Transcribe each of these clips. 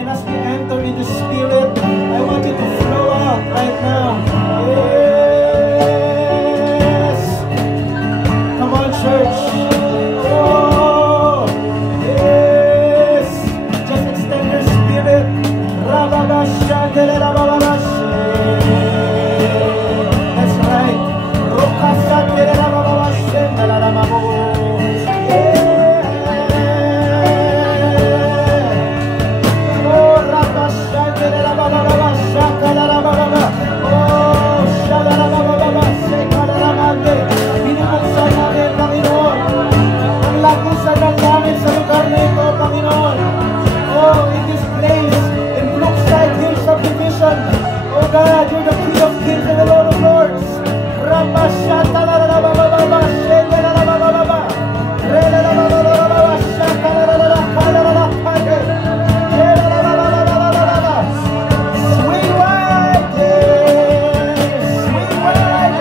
And as we enter in the Spirit, I want you to flow out right now. Yes! Come on, church. Oh! Yes! Just extend your spirit. That's right. Oh God, you're the King of Kings and the Lord of Lords. Swing wide, swing wide,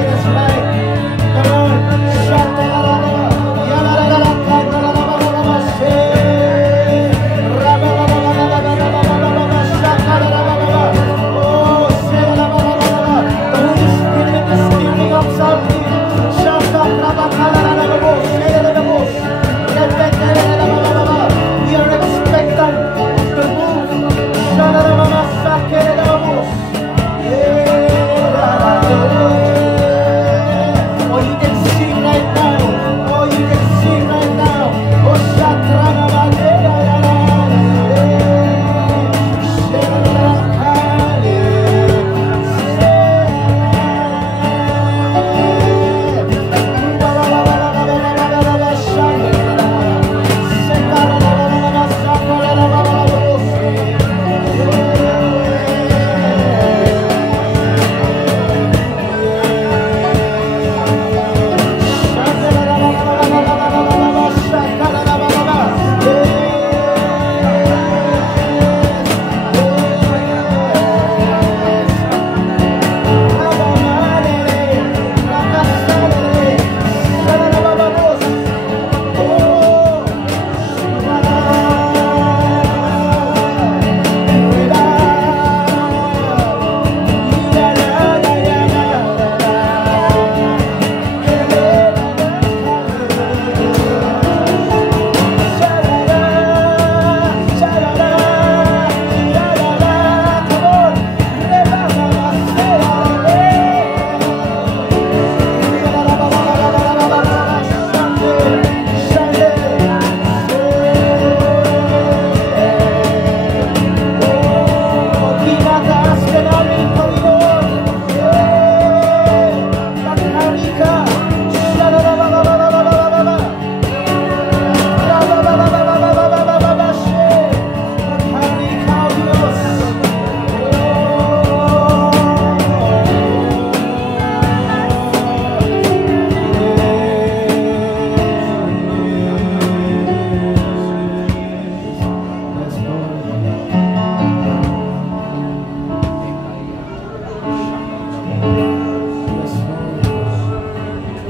that's right. Come on, we are expectant of the move. Oh, you can sing right now. Oh, you can sing right now.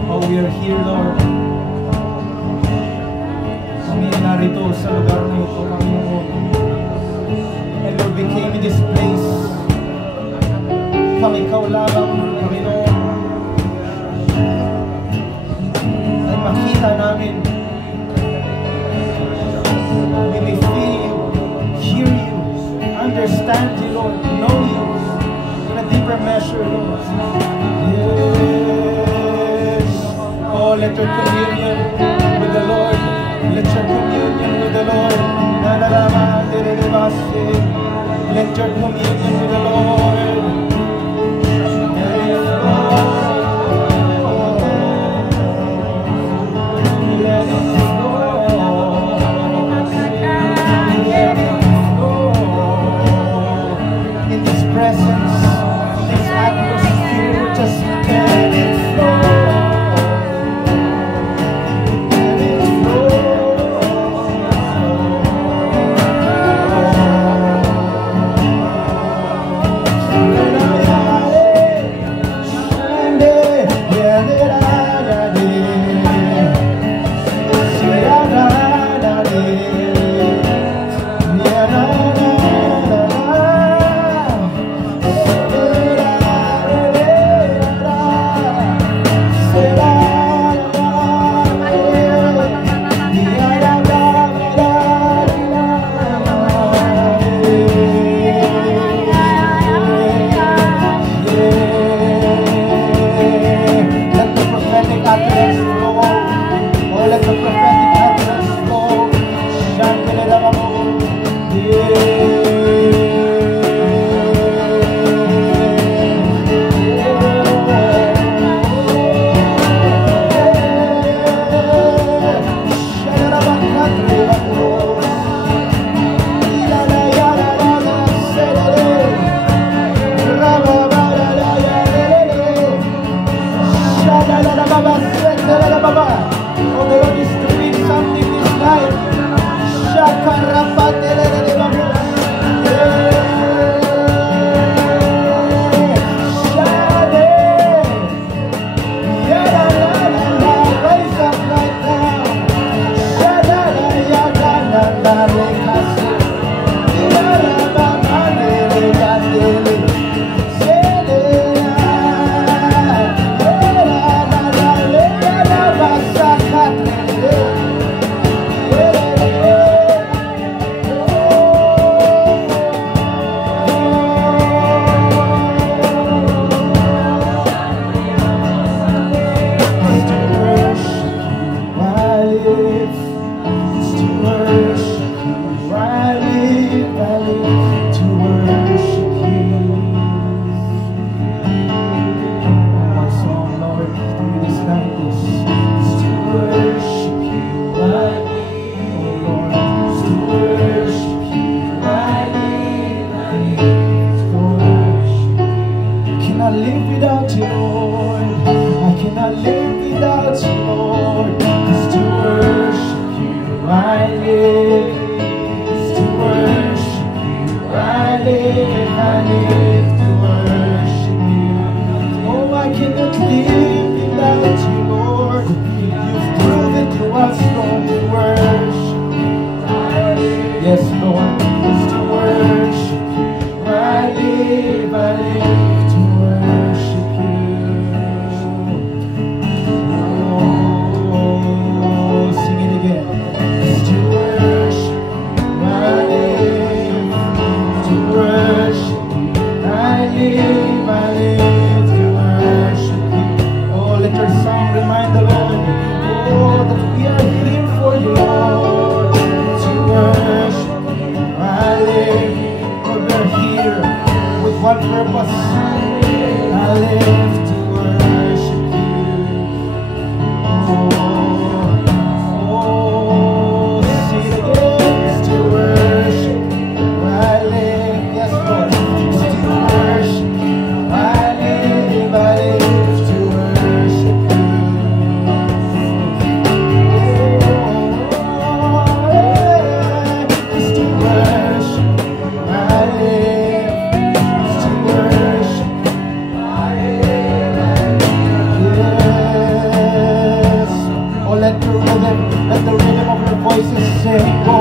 Oh, we are here, Lord. Kami narito sa lugar na ito, Panginoon. And Lord, we came in this place. Kami ikaw lamang, Panginoon, ay makita namin. We may feel you, hear you, understand you, Lord, know you in a deeper measure, Lord. Yes. Oh, let your communion with the Lord. Let your communion with the Lord. Let your communion with the Lord. Let it flow. Let it flow. In this presence, this atmosphere, just let it flow. Yeah. one purpose. I live to worship you. Oh, sing it again. To worship you. I live, yes Lord, to worship you. I live to worship you. Just to worship. I live to worship. Yes. Oh, let the rhythm of your voices sing. Oh.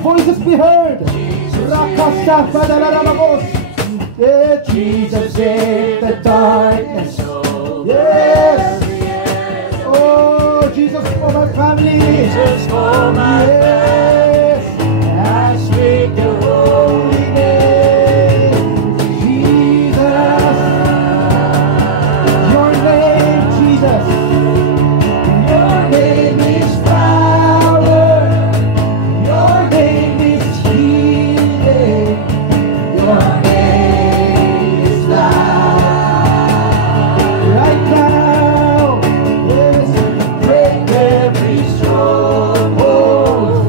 Voices be heard. Yeah, Jesus in the darkness. Yes. Oh, Jesus for my family. Jesus for my yes. I speak your holy name, Jesus. Your name, Jesus. Your name is power. Your name is healing. Your name is life. Right now, yes, break every stronghold.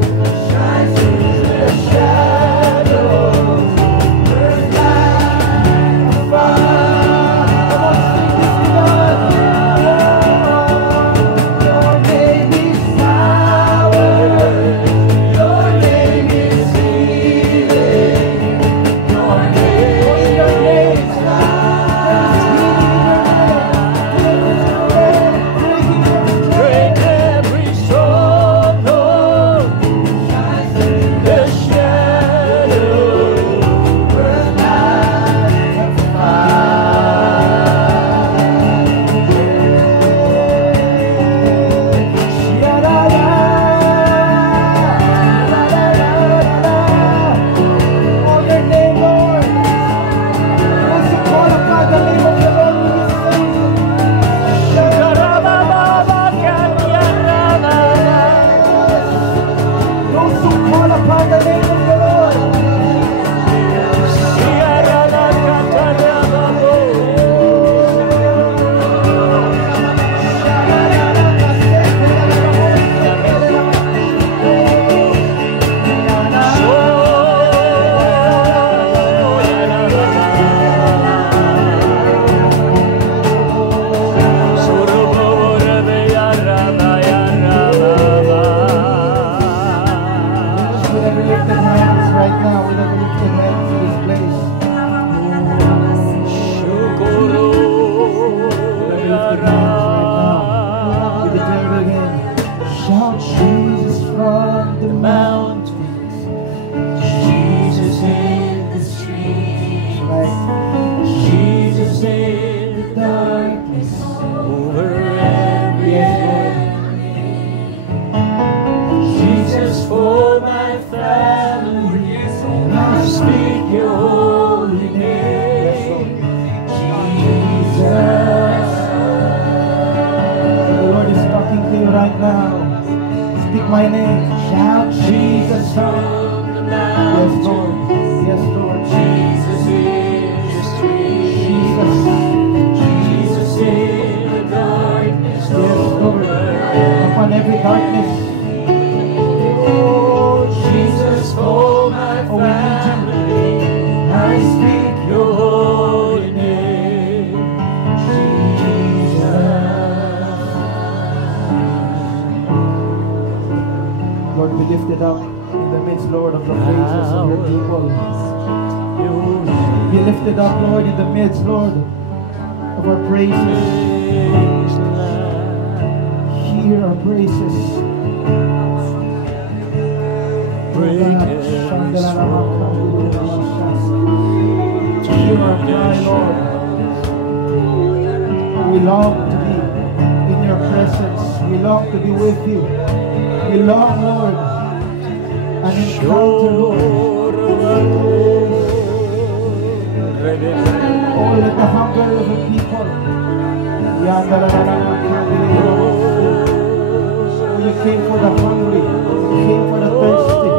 speak your holy name, Jesus. The Lord is talking to you right now. Speak my name. Shout Jesus. From the mountain, Yes, Lord. Yes, Lord. Jesus in the street, Jesus. Jesus in the darkness Yes, Lord. over. Upon every darkness. Oh, Jesus, for my Oh, we need you. family, I speak your holy name, Jesus. Lord, we lift it up in the midst, Lord, of the praises of your people. Be lifted up, Lord, in the midst, Lord, of our praises. Hear our praises. Hear our cry, Lord. We long to be in your presence. We long to be with you. We long, Lord, an encounter, Lord. Oh, let the hunger of the people. Oh, you came for the hungry. You came for the thirsty.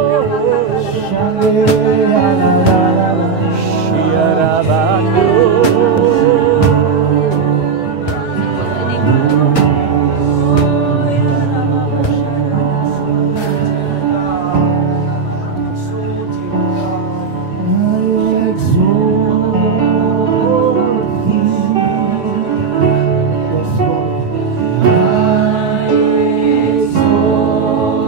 I exalt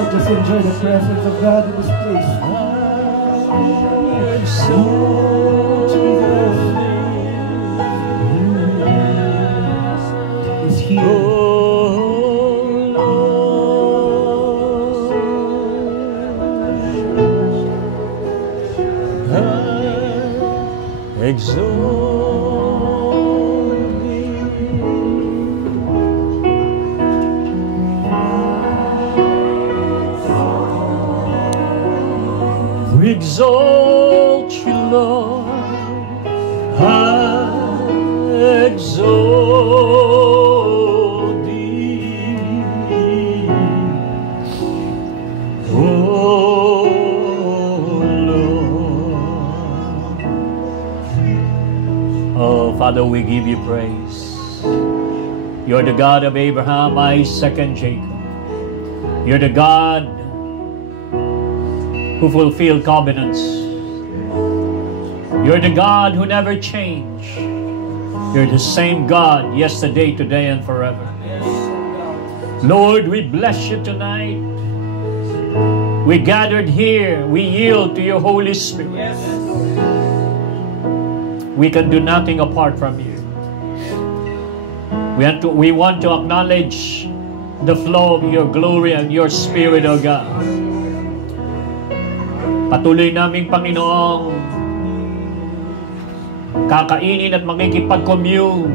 So just enjoy the presence of God in this place. Jesus is here. We exalt you, Lord. I exalt thee. Oh Lord. Oh Father, we give you praise. You're the God of Abraham, Isaac, and Jacob. You're the God who fulfill covenants. You're the God who never change. You're the same God yesterday, today, and forever. Lord, we bless you tonight. We gathered here. We yield to your Holy Spirit. We can do nothing apart from you. We want to acknowledge the flow of your glory and your Spirit, O God. Patuloy naming Panginoong kakainin at makikipag-commune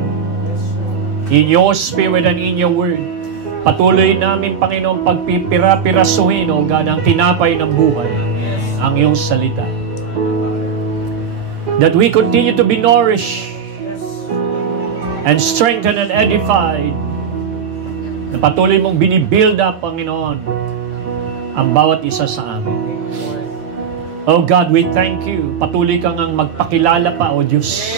in your Spirit and in your Word. Patuloy namin, Panginoong, pagpipira-pirasuhin, O God, ang tinapay ng buhay, ang iyong salita. That we continue to be nourished and strengthened and edified. Na patuloy mong binibuild up, Panginoon, ang bawat isa sa amin. Oh God, we thank you. Patuloy kang ang magpakilala pa, O Diyos.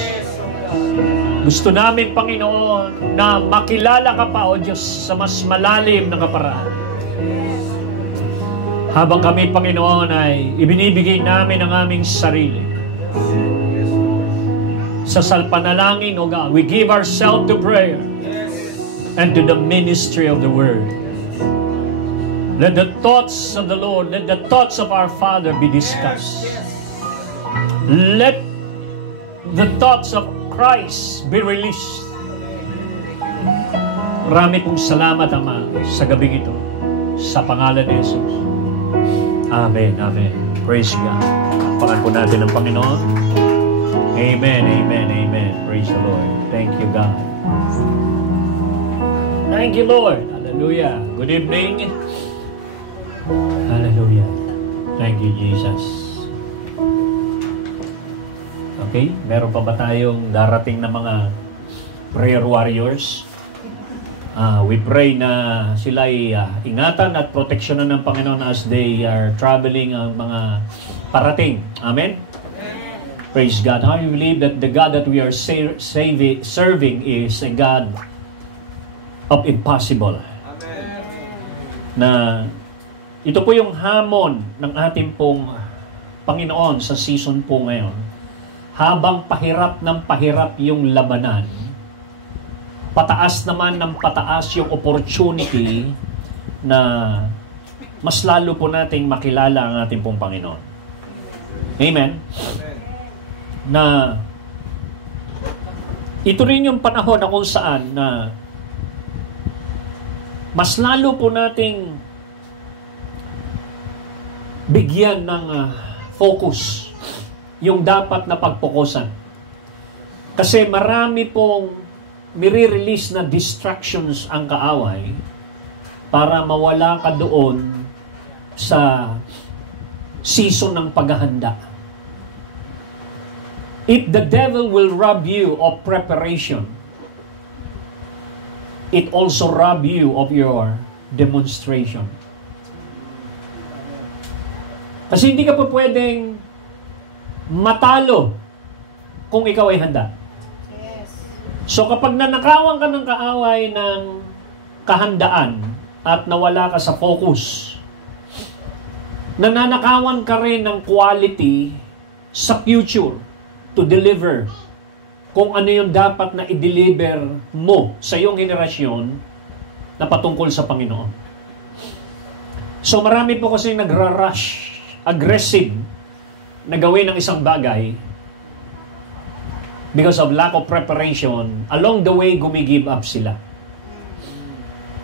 Gusto namin, Panginoon, na makilala ka pa, O Diyos, sa mas malalim na kaparaan. Habang kami, Panginoon, ay ibinibigay namin ang aming sarili. Sa salpanalangin, O God, we give ourselves to prayer and to the ministry of the Word. Let the thoughts of the Lord, let the thoughts of our Father be discussed. Let the thoughts of Christ be released. Marami pong salamat, Ama, sa gabing ito. Sa pangalan ni Jesus. Amen, amen. Praise God. Pangalan po natin ang Panginoon. Amen, amen, amen. Praise the Lord. Thank you, God. Thank you, Lord. Hallelujah. Good evening. Hallelujah. Thank you, Jesus. Okay, meron pa ba tayong darating na mga prayer warriors? We pray na sila ay ingatan at proteksyonan ng Panginoon as they are traveling ang mga parating. Amen? Praise God. I believe that the God that we are serving is a God of impossible. Amen. Na ito po yung hamon ng ating pong Panginoon sa season po ngayon. Habang pahirap ng pahirap yung labanan, pataas naman ng pataas yung opportunity na mas lalo po nating makilala ang ating pong Panginoon. Amen? Na ito rin yung panahon na kung saan na mas lalo po nating bigyan ng focus yung dapat na pagpokusan. Kasi marami pong nire-release na distractions ang kaaway para mawala ka doon sa season ng paghahanda. If the devil will rob you of preparation, it also rob you of your demonstration. Kasi hindi ka pa pwedeng matalo kung ikaw ay handa. Yes. So kapag nanakawan ka ng kaaway ng kahandaan at nawala ka sa focus, nananakawan ka rin ng quality sa future to deliver kung ano yung dapat na i-deliver mo sa iyong henerasyon na patungkol sa Panginoon. So marami po kasi nagra-rush, aggressive, na gawin ng isang bagay because of lack of preparation. Along the way, gumigive up sila.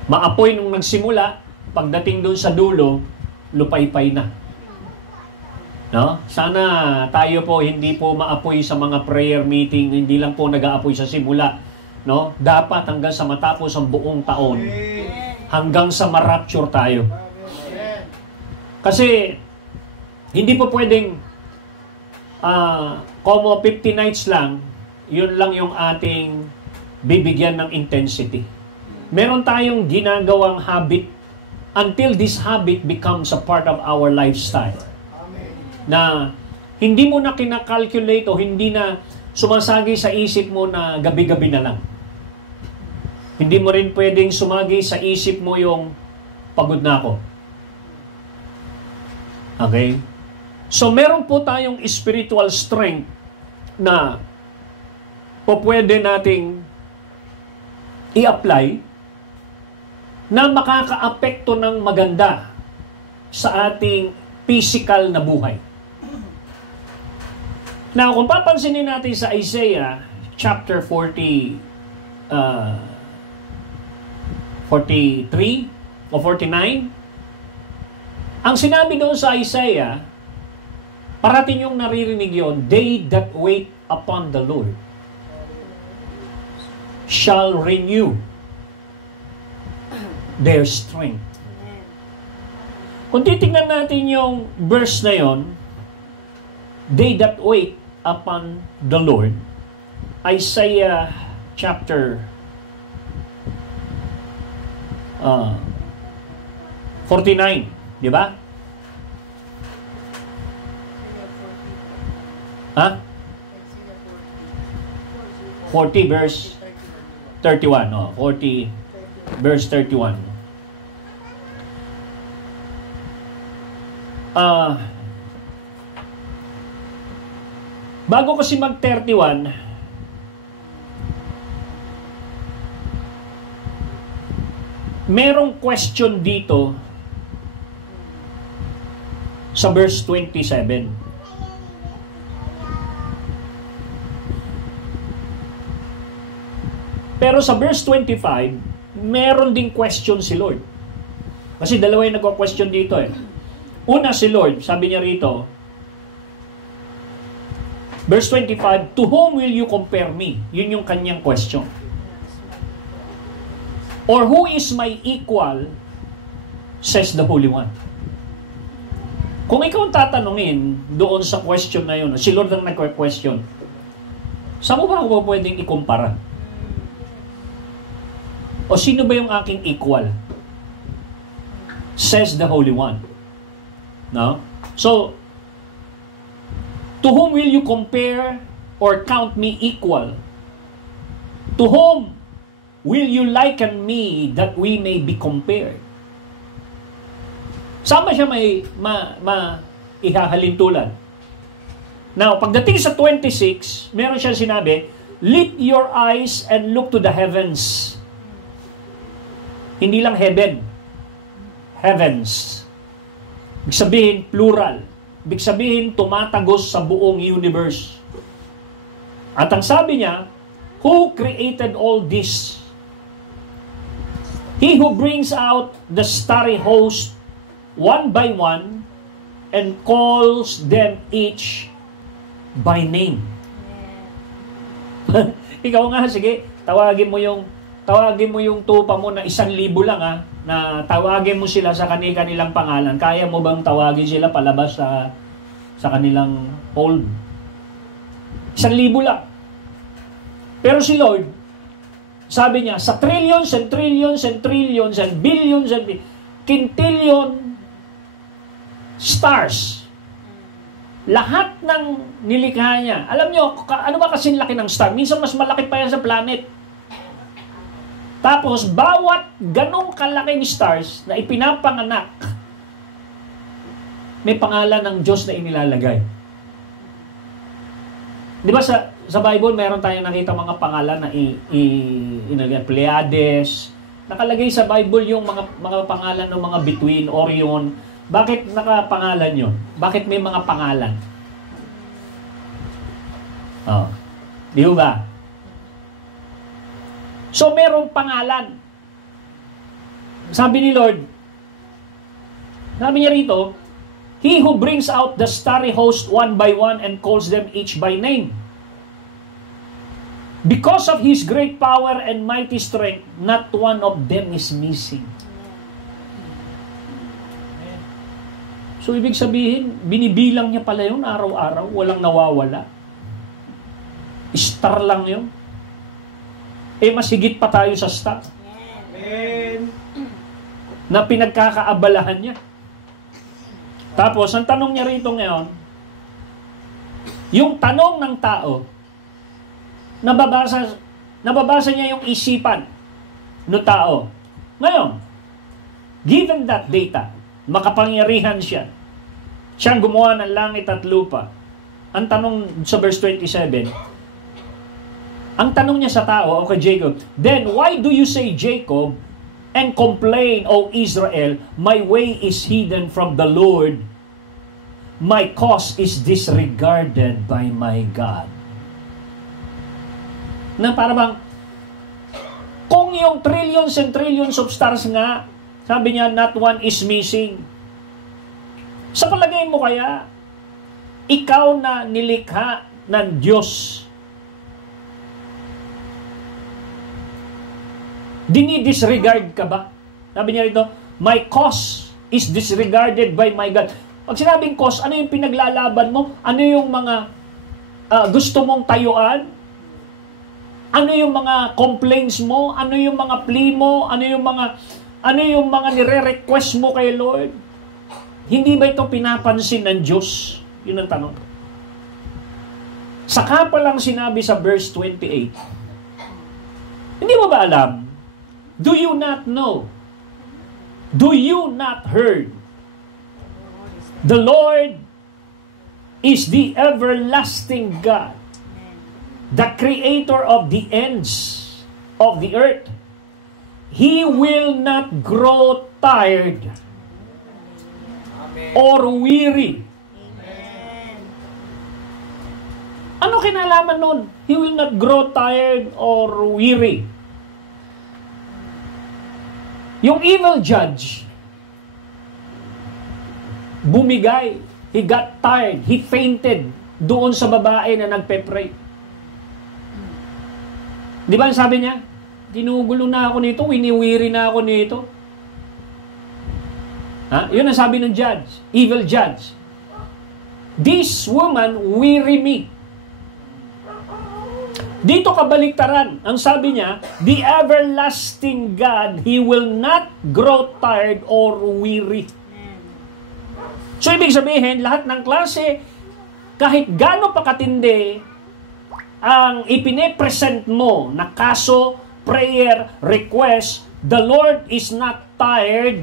Maapoy nung nagsimula, pagdating doon sa dulo, lupay-pay na. No? Sana tayo po hindi po maapoy sa mga prayer meeting, hindi lang po nag-aapoy sa simula. No? Dapat hanggang sa matapos ang buong taon, hanggang sa ma-rapture tayo. Kasi hindi po pwedeng como 50 nights lang, yun lang yung ating bibigyan ng intensity. Meron tayong ginagawang habit until this habit becomes a part of our lifestyle. Na hindi mo na kinakalculate o hindi na sumasagi sa isip mo na gabi-gabi na lang. Hindi mo rin pwedeng sumagi sa isip mo yung pagod na ako. Okay? So meron po tayong spiritual strength na po pwede nating i-apply na makaka-apekto ng maganda sa ating physical na buhay. Now, kung papansinin natin sa Isaiah chapter 43 o 49, ang sinabi doon sa Isaiah, parating yung naririnig yon, they that wait upon the Lord shall renew their strength. Kung titignan natin yung verse na yon, they that wait upon the Lord, Isaiah chapter 49, di ba? Ha? 40 verse 31, no? 40 verse 31. Bago kasi mag 31, merong question dito sa verse 27. Pero sa verse 25, meron ding question si Lord. Kasi dalawa yung nagko-question dito eh. Una si Lord, sabi niya rito, verse 25, to whom will you compare me? Yun yung kanyang question. Or who is my equal, says the Holy One. Kung ikaw tatanungin doon sa question na yun, si Lord ang nagko-question, saan mo ba ako pwedeng ikumpara? O sino ba yung aking equal? Says the Holy One. No? So, to whom will you compare or count me equal? To whom will you liken me that we may be compared? Saan ba siya may ihahalintulad? Now, pagdating sa 26, meron siya sinabi, lift your eyes and look to the heavens. Hindi lang heaven. Heavens. Ibig sabihin, plural. Ibig sabihin, tumatagos sa buong universe. At ang sabi niya, who created all this? He who brings out the starry host one by one and calls them each by name. Ikaw nga, sige, tawagin mo yung tupa mo na 1,000 lang na tawagin mo sila sa kanilang pangalan. Kaya mo bang tawagin sila palabas sa kanilang fold? 1,000 lang. Pero si Lord, sabi niya, sa trillions and trillions and trillions and billions and quintillion stars, lahat ng nilikha niya. Alam niyo, ano ba kasing laki ng star? Minsan mas malaki pa yan sa planet. Tapos, bawat ganong kalaking stars na ipinapanganak, may pangalan ng Diyos na inilalagay. Di ba sa Bible, meron tayong nakita mga pangalan na Pleiades, nakalagay sa Bible yung mga pangalan ng mga bituin, Orion. Bakit nakapangalan yun? Bakit may mga pangalan? Oh. Di ba? So, merong pangalan. Sabi ni Lord, sabi niya rito, He who brings out the starry host one by one and calls them each by name. Because of His great power and mighty strength, not one of them is missing. So, ibig sabihin, binibilang niya pala yun araw-araw, walang nawawala. Star lang yun. Mas higit pa tayo sa star. Amen. Na pinagkakaabalahan niya. Tapos, ang tanong niya rito ngayon, yung tanong ng tao, nababasa niya yung isipan ng tao. Ngayon, given that data, makapangyarihan siya. Siyang gumawa ng langit at lupa. Ang tanong sa verse 27, ang tanong niya sa tao, o kay Jacob, then why do you say, Jacob, and complain, O Israel, my way is hidden from the Lord, my cause is disregarded by my God. Na para bang, kung yung trillions and trillions of stars nga, sabi niya, not one is missing. Sa palagay mo kaya, ikaw na nilikha ng Diyos, dinidisregard ka ba? Sabi niya rito, my cause is disregarded by my God. Pag sinabing cause, ano yung pinaglalaban mo? Ano yung mga gusto mong tayuan? Ano yung mga complaints mo? Ano yung mga plea mo? Ano yung mga nire-request mo kay Lord? Hindi ba ito pinapansin ng Diyos? Yun ang tanong. Saka pa lang sinabi sa verse 28. Hindi mo ba alam? Do you not know? Do you not heard? The Lord is the everlasting God, the creator of the ends of the earth. He will not grow tired or weary. Ano kinalaman nun? He will not grow tired or weary. Yung evil judge, bumigay, he got tired, he fainted doon sa babae na nagpe-pray. Di ba sabi niya? Ginugulo na ako nito, winiwiri na ako nito. Yun ang sabi ng judge, evil judge. This woman weary me. Dito kabaliktaran, ang sabi niya, the everlasting God, He will not grow tired or weary. So, ibig sabihin, lahat ng klase, kahit gaano pa katindi, ang ipine-present mo na kaso, prayer, request, the Lord is not tired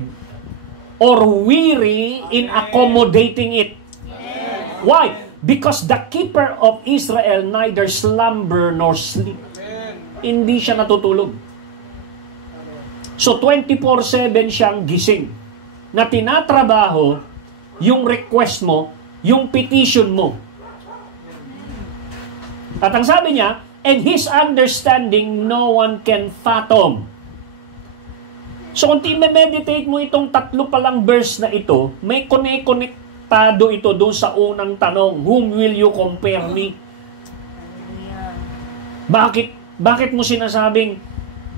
or weary in accommodating it. Why? Because the keeper of Israel neither slumber nor sleep. Hindi siya natutulog. So 24/7 siyang gising na tinatrabaho yung request mo, yung petition mo. At ang sabi niya, and His understanding no one can fathom. So kung i-meditate mo itong tatlo palang verse na ito, may connect ito doon sa unang tanong, whom will you compare me? Bakit mo sinasabing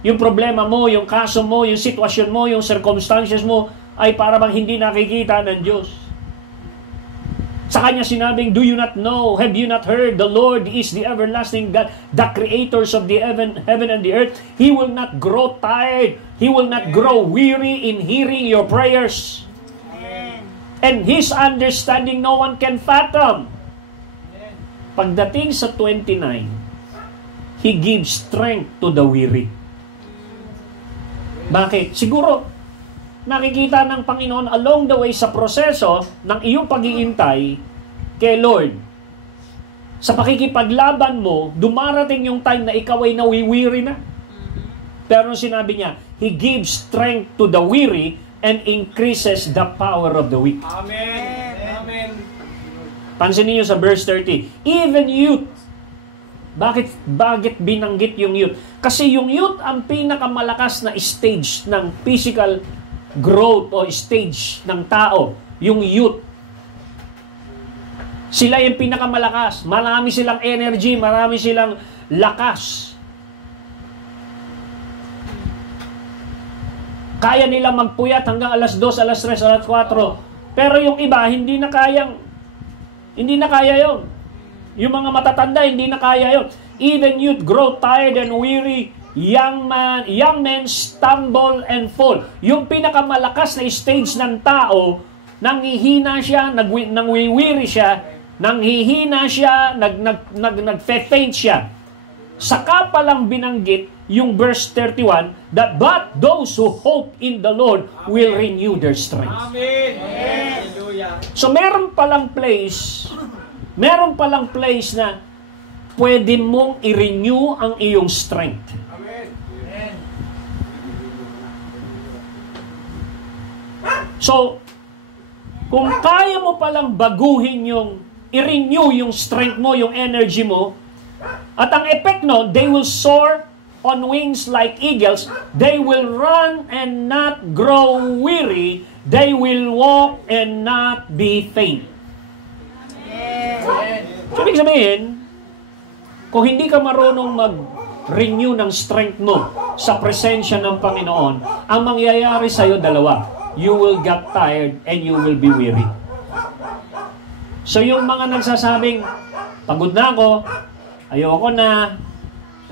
yung problema mo, yung kaso mo, yung sitwasyon mo, yung circumstances mo ay para bang hindi nakikita ng Diyos? Sa Kanya sinabing, do you not know, have you not heard, the Lord is the everlasting God, the creators of the heaven and the earth. He will not grow tired, He will not grow weary in hearing your prayers. And His understanding no one can fathom. Pagdating sa 29, He gives strength to the weary. Bakit? Siguro, nakikita ng Panginoon along the way sa proseso ng iyong pag-iintay kay Lord. Sa pakikipaglaban mo, dumarating yung time na ikaw ay nawiwiri na. Pero sinabi niya, He gives strength to the weary and increases the power of the weak. Amen. Amen. Pansin niyo sa verse 30. Even youth. Bakit binanggit yung youth? Kasi yung youth ang pinakamalakas na stage ng physical growth o stage ng tao. Yung youth. Sila yung pinakamalakas. Marami silang energy, marami silang lakas. Kaya nila magpuyat hanggang alas 2, alas 3, alas 4. Pero yung iba, hindi na kaya yon. Yung mga matatanda, hindi na kaya yon. Even youth grow tired and weary. Young men stumble and fall. Yung pinakamalakas na stage ng tao, nanghihina siya, nangwiwiri siya, nanghihina siya, nagfe-faint siya. Saka palang binanggit yung verse 31 that but those who hope in the Lord will renew their strength. Amen. Hallelujah. So meron palang place na pwede mong i-renew ang iyong strength. Amen. So, kung kaya mo palang baguhin i-renew yung strength mo, yung energy mo, at ang effect no, they will soar on wings like eagles, they will run and not grow weary, they will walk and not be faint. So, ibig sabihin, kung hindi ka marunong mag-renew ng strength mo sa presensya ng Panginoon, ang mangyayari sa'yo dalawa. You will get tired and you will be weary. So yung mga nagsasabing, pagod na ako, ayoko na,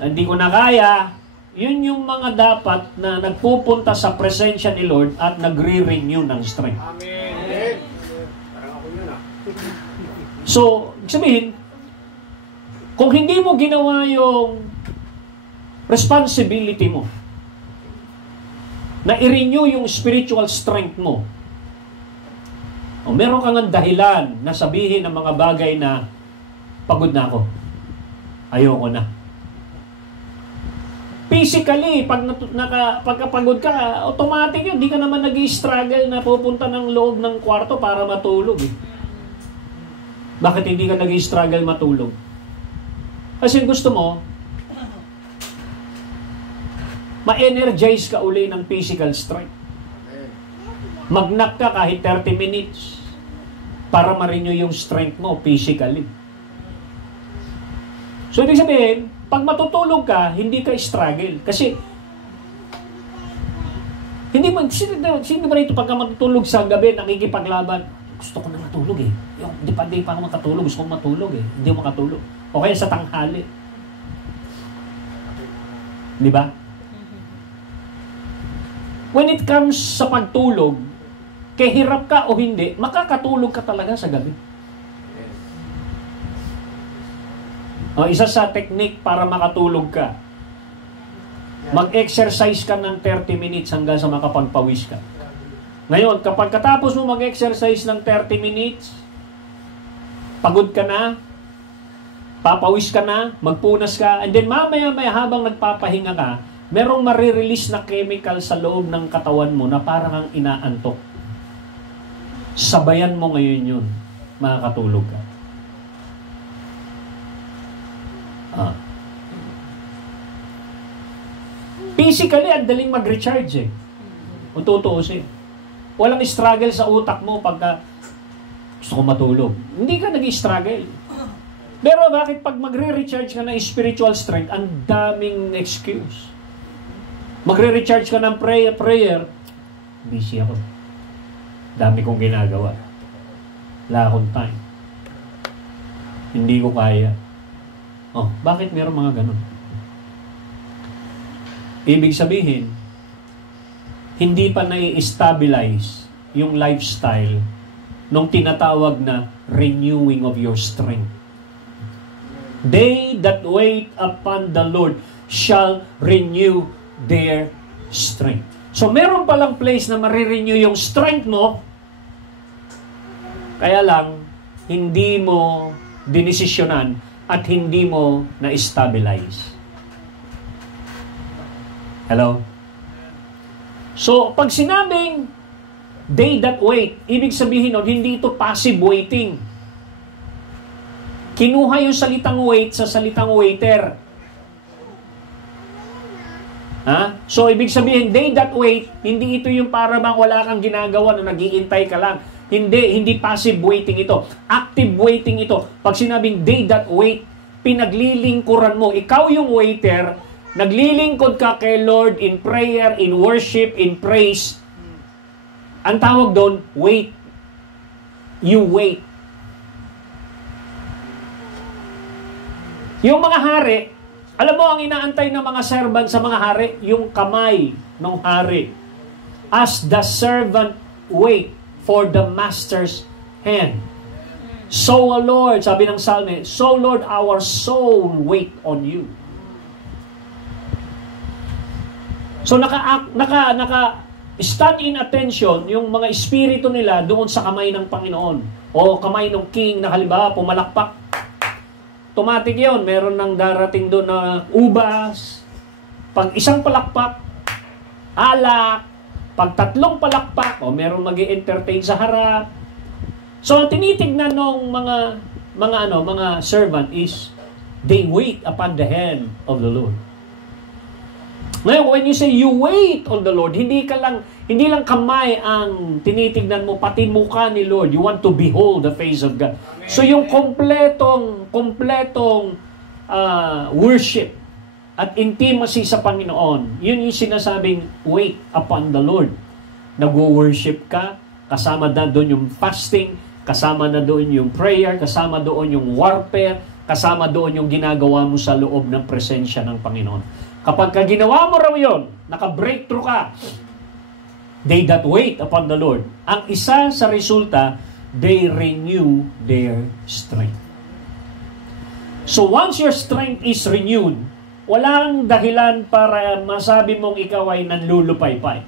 hindi ko na kaya, yun yung mga dapat na nagpupunta sa presensya ni Lord at nagre-renew ng strength. Amen. Parang ako yun So, sabihin, kung hindi mo ginawa yung responsibility mo, na i-renew yung spiritual strength mo, o meron kang dahilan na sabihin ng mga bagay na pagod na ako, ayoko na. Physically, pagkapagod ka, automatic yun, di ka naman nag-i-struggle na pupunta ng loob ng kwarto para matulog. Bakit hindi ka nag-i-struggle matulog? Kasi gusto mo, ma-energize ka uli ng physical strength. Mag-nap ka kahit 30 minutes para ma-renew yung strength mo physically. So, ibig sabihin, pag matutulog ka, hindi ka struggle. Kasi, sino ba rito pagka matutulog sa gabi, nakikipaglaban? Gusto ko na matulog eh. Hindi pa ako makatulog. Gusto kong matulog eh. Hindi ako makatulog. O kaya sa tanghali. Di ba? When it comes sa pagtulog, kahirap ka o hindi, makakatulog ka talaga sa gabi. O, isa sa technique para makatulog ka, mag-exercise ka ng 30 minutes hanggang sa makapagpawis ka. Ngayon, kapag katapos mo mag-exercise ng 30 minutes, pagod ka na, papawis ka na, magpunas ka, and then mamaya-maya habang nagpapahinga ka, merong marirelease na chemical sa loob ng katawan mo na parang ang inaantok. Sabayan mo ngayon yun, makakatulog ka. Physically, ang daling mag-recharge eh. Kung tutuusin. Walang struggle sa utak mo pagka gusto ko matulog. Hindi ka nag-struggle. Pero bakit pag magre-recharge ka ng spiritual strength, ang daming excuse. Magre-recharge ka ng prayer, busy ako. Dami kong ginagawa. Wala akong time. Hindi ko kaya. Oh, bakit meron mga ganun? Ibig sabihin, hindi pa nai-stabilize yung lifestyle nung tinatawag na renewing of your strength. They that wait upon the Lord shall renew their strength. So, meron palang place na marirenew yung strength mo, kaya lang, hindi mo dinesisyonan at hindi mo na-stabilize. Hello? So, pag sinabing they that wait, ibig sabihin nun, hindi ito passive waiting. Kinuha yung salitang wait sa salitang waiter. So, ibig sabihin, they that wait, hindi ito yung para bang wala kang ginagawa na nag-iintay ka lang. Hindi passive waiting ito. Active waiting ito. Pag sinabing they that wait, pinaglilingkuran mo. Ikaw yung waiter, naglilingkod ka kay Lord in prayer, in worship, in praise. Ang tawag doon, wait. You wait. Yung mga hari, alam mo, ang inaantay ng mga servant sa mga hari, yung kamay ng hari. As the servant wait for the master's hand. So, Lord, sabi ng Psalm, so, Lord, our soul wait on you. So, stand in attention yung mga espiritu nila doon sa kamay ng Panginoon. O kamay ng king na halimbawa, pumalakpak. Automatic yun. Meron nang darating doon na ubas. Pag isang palakpak, alak. Pag tatlong palakpak, meron mag-i-entertain sa harap. So, ang tinitignan ng mga servant is they wait upon the hand of the Lord. Ngayon, when you say you wait on the Lord, hindi lang kamay ang tinitignan mo, pati mukha ni Lord. You want to behold the face of God. Amen. So yung kompletong worship at intimacy sa Panginoon, yun yung sinasabing wait upon the Lord. Nag-worship ka, kasama na doon yung fasting, kasama na doon yung prayer, kasama doon yung warfare, kasama doon yung ginagawa mo sa loob ng presensya ng Panginoon. Kapag ginawa mo raw yun, naka-breakthrough ka, they that wait upon the Lord. Ang isa sa resulta, they renew their strength. So once your strength is renewed, walang dahilan para masabi mong ikaw ay nanlulupaypay.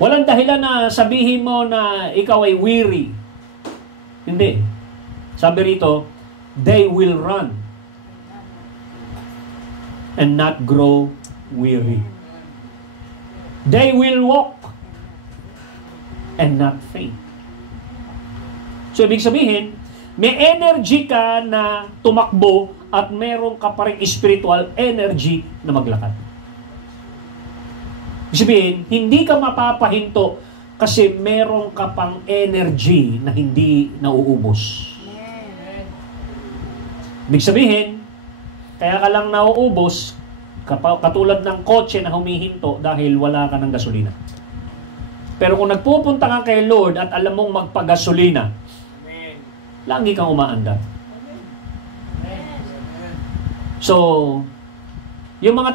Walang dahilan na sabihin mo na ikaw ay weary. Hindi. Sabi rito, they will run and not grow weary. They will walk and not faint. So, ibig sabihin, may energy ka na tumakbo at meron ka pa rin spiritual energy na maglakad. Ibig sabihin, hindi ka mapapahinto kasi meron ka pang energy na hindi nauubos. Ibig sabihin, kaya ka lang nauubos, katulad ng kotse na humihinto dahil wala ka ng gasolina. Pero kung nagpupunta ka kay Lord at alam mong magpagasolina, lagi kang umaandar. So, yung mga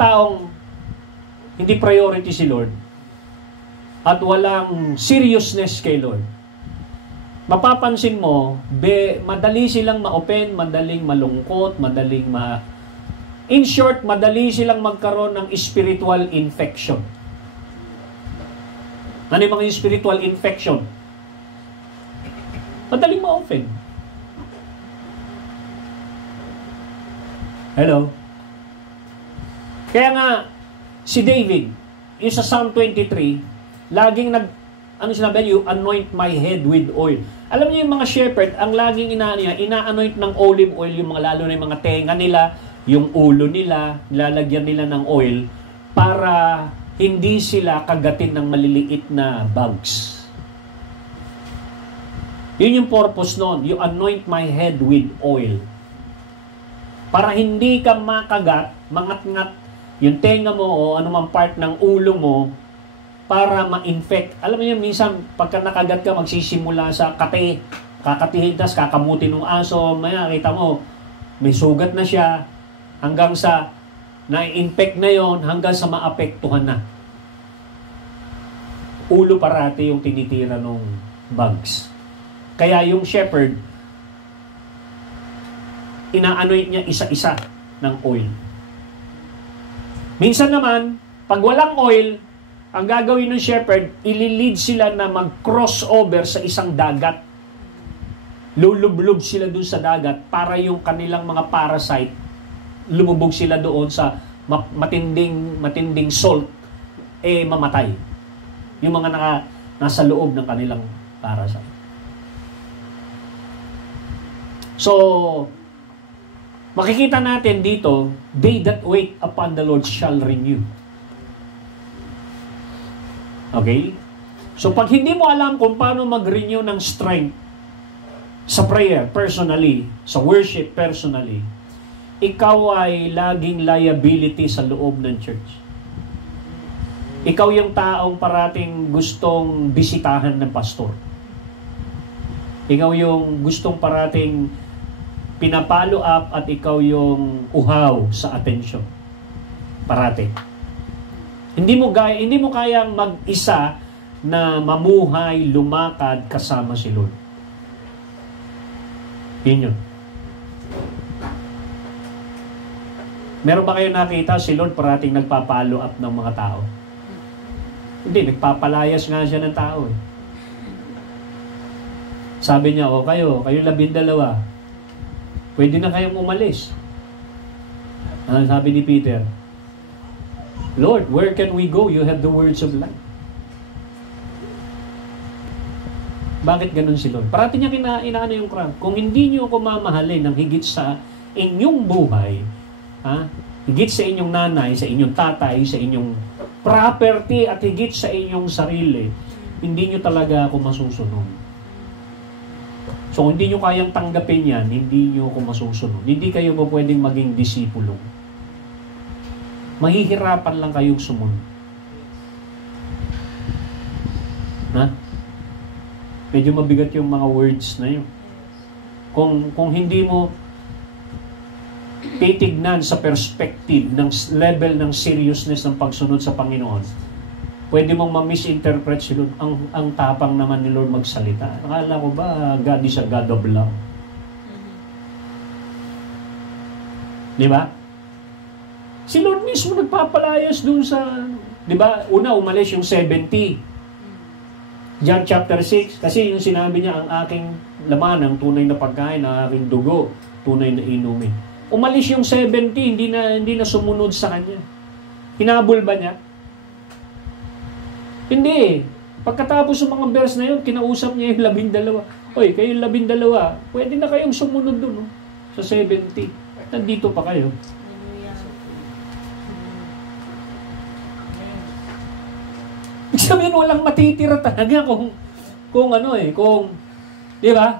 taong hindi priority si Lord at walang seriousness kay Lord, mapapansin mo, madali silang ma-open, madaling malungkot, in short, madali silang magkaroon ng spiritual infection. Ano yung mga spiritual infection? Madaling ma-open. Hello? Kaya nga, si David, yung sa Psalm 23, laging sinabi, you anoint my head with oil. Alam niyo yung mga shepherd, ang laging ina-anoint ng olive oil, yung mga lalo na yung mga tenga nila, yung ulo nila, lalagyan nila ng oil para hindi sila kagatin ng maliliit na bugs. Yun yung purpose nun. You anoint my head with oil. Para hindi ka makagat, mangat-ngat yung tenga mo o anumang part ng ulo mo para ma-infect. Alam mo yun, minsan, pagka nakagat ka, magsisimula sa kakatihin, tas kakamutin ng aso, maya, kita mo, may sugat na siya, hanggang sa na-infect na yon, hanggang sa maapektuhan na. Ulo parati yung tinitira ng bugs. Kaya yung shepherd, ina-anoint niya isa-isa ng oil. Minsan naman, pag walang oil, ang gagawin ng shepherd, ililid sila na mag-crossover sa isang dagat. Lulublob sila dun sa dagat para yung kanilang mga parasite lumubog sila doon sa matinding salt, mamatay. Yung mga nasa loob ng kanilang parasite. So, makikita natin dito, they that wait upon the Lord shall renew. Okay? So, pag hindi mo alam kung paano mag-renew ng strength sa prayer personally, sa worship personally, ikaw ay laging liability sa loob ng church. Ikaw yung taong parating gustong bisitahan ng pastor. Ikaw yung gustong parating pinapalo up at ikaw yung uhaw sa atensyon. Parating. Hindi mo kayang mag-isa na mamuhay, lumakad kasama si Lord. Yun yun. Meron ba kayo nakita si Lord parating nagpa-follow up ng mga tao? Hindi, nagpapalayas nga siya ng tao. Sabi niya, kayo 12, pwede na kayong umalis. Ano sabi ni Peter? Lord, where can we go? You have the words of life. Bakit ganun si Lord? Parati niya inaano yung crown. Kung hindi niyo ako mamahalin ng higit sa inyong buhay, higit sa inyong nanay, sa inyong tatay, sa inyong property, at higit sa inyong sarili, hindi nyo talaga ako masusunod. So, kung hindi nyo kayang tanggapin yan, hindi nyo ako masusunod. Hindi kayo pa pwedeng maging disipulo. Mahihirapan lang kayong sumunod. Medyo mabigat yung mga words na yun. Kung hindi mo titignan sa perspective ng level ng seriousness ng pagsunod sa Panginoon, pwede mong ma-misinterpret si Lord. Ang tapang naman ni Lord magsalita. Akala ko ba God is a God of love? Di ba? Si Lord mismo nagpapalayas dun sa, di ba, una umalis yung 70. John chapter 6, kasi yung sinabi niya, ang aking laman, ang tunay na pagkain, ang aking dugo, tunay na inumin. Umalis yung 70, hindi na sumunod sa kanya. Hinabol ba niya? Hindi. Pagkatapos ng mga verse na yun, kinausap niya yung 12. Oy, kayong 12, pwede na kayong sumunod dun, sa 70. Nandito pa kayo. Sabihin, walang matitira talaga kung di ba?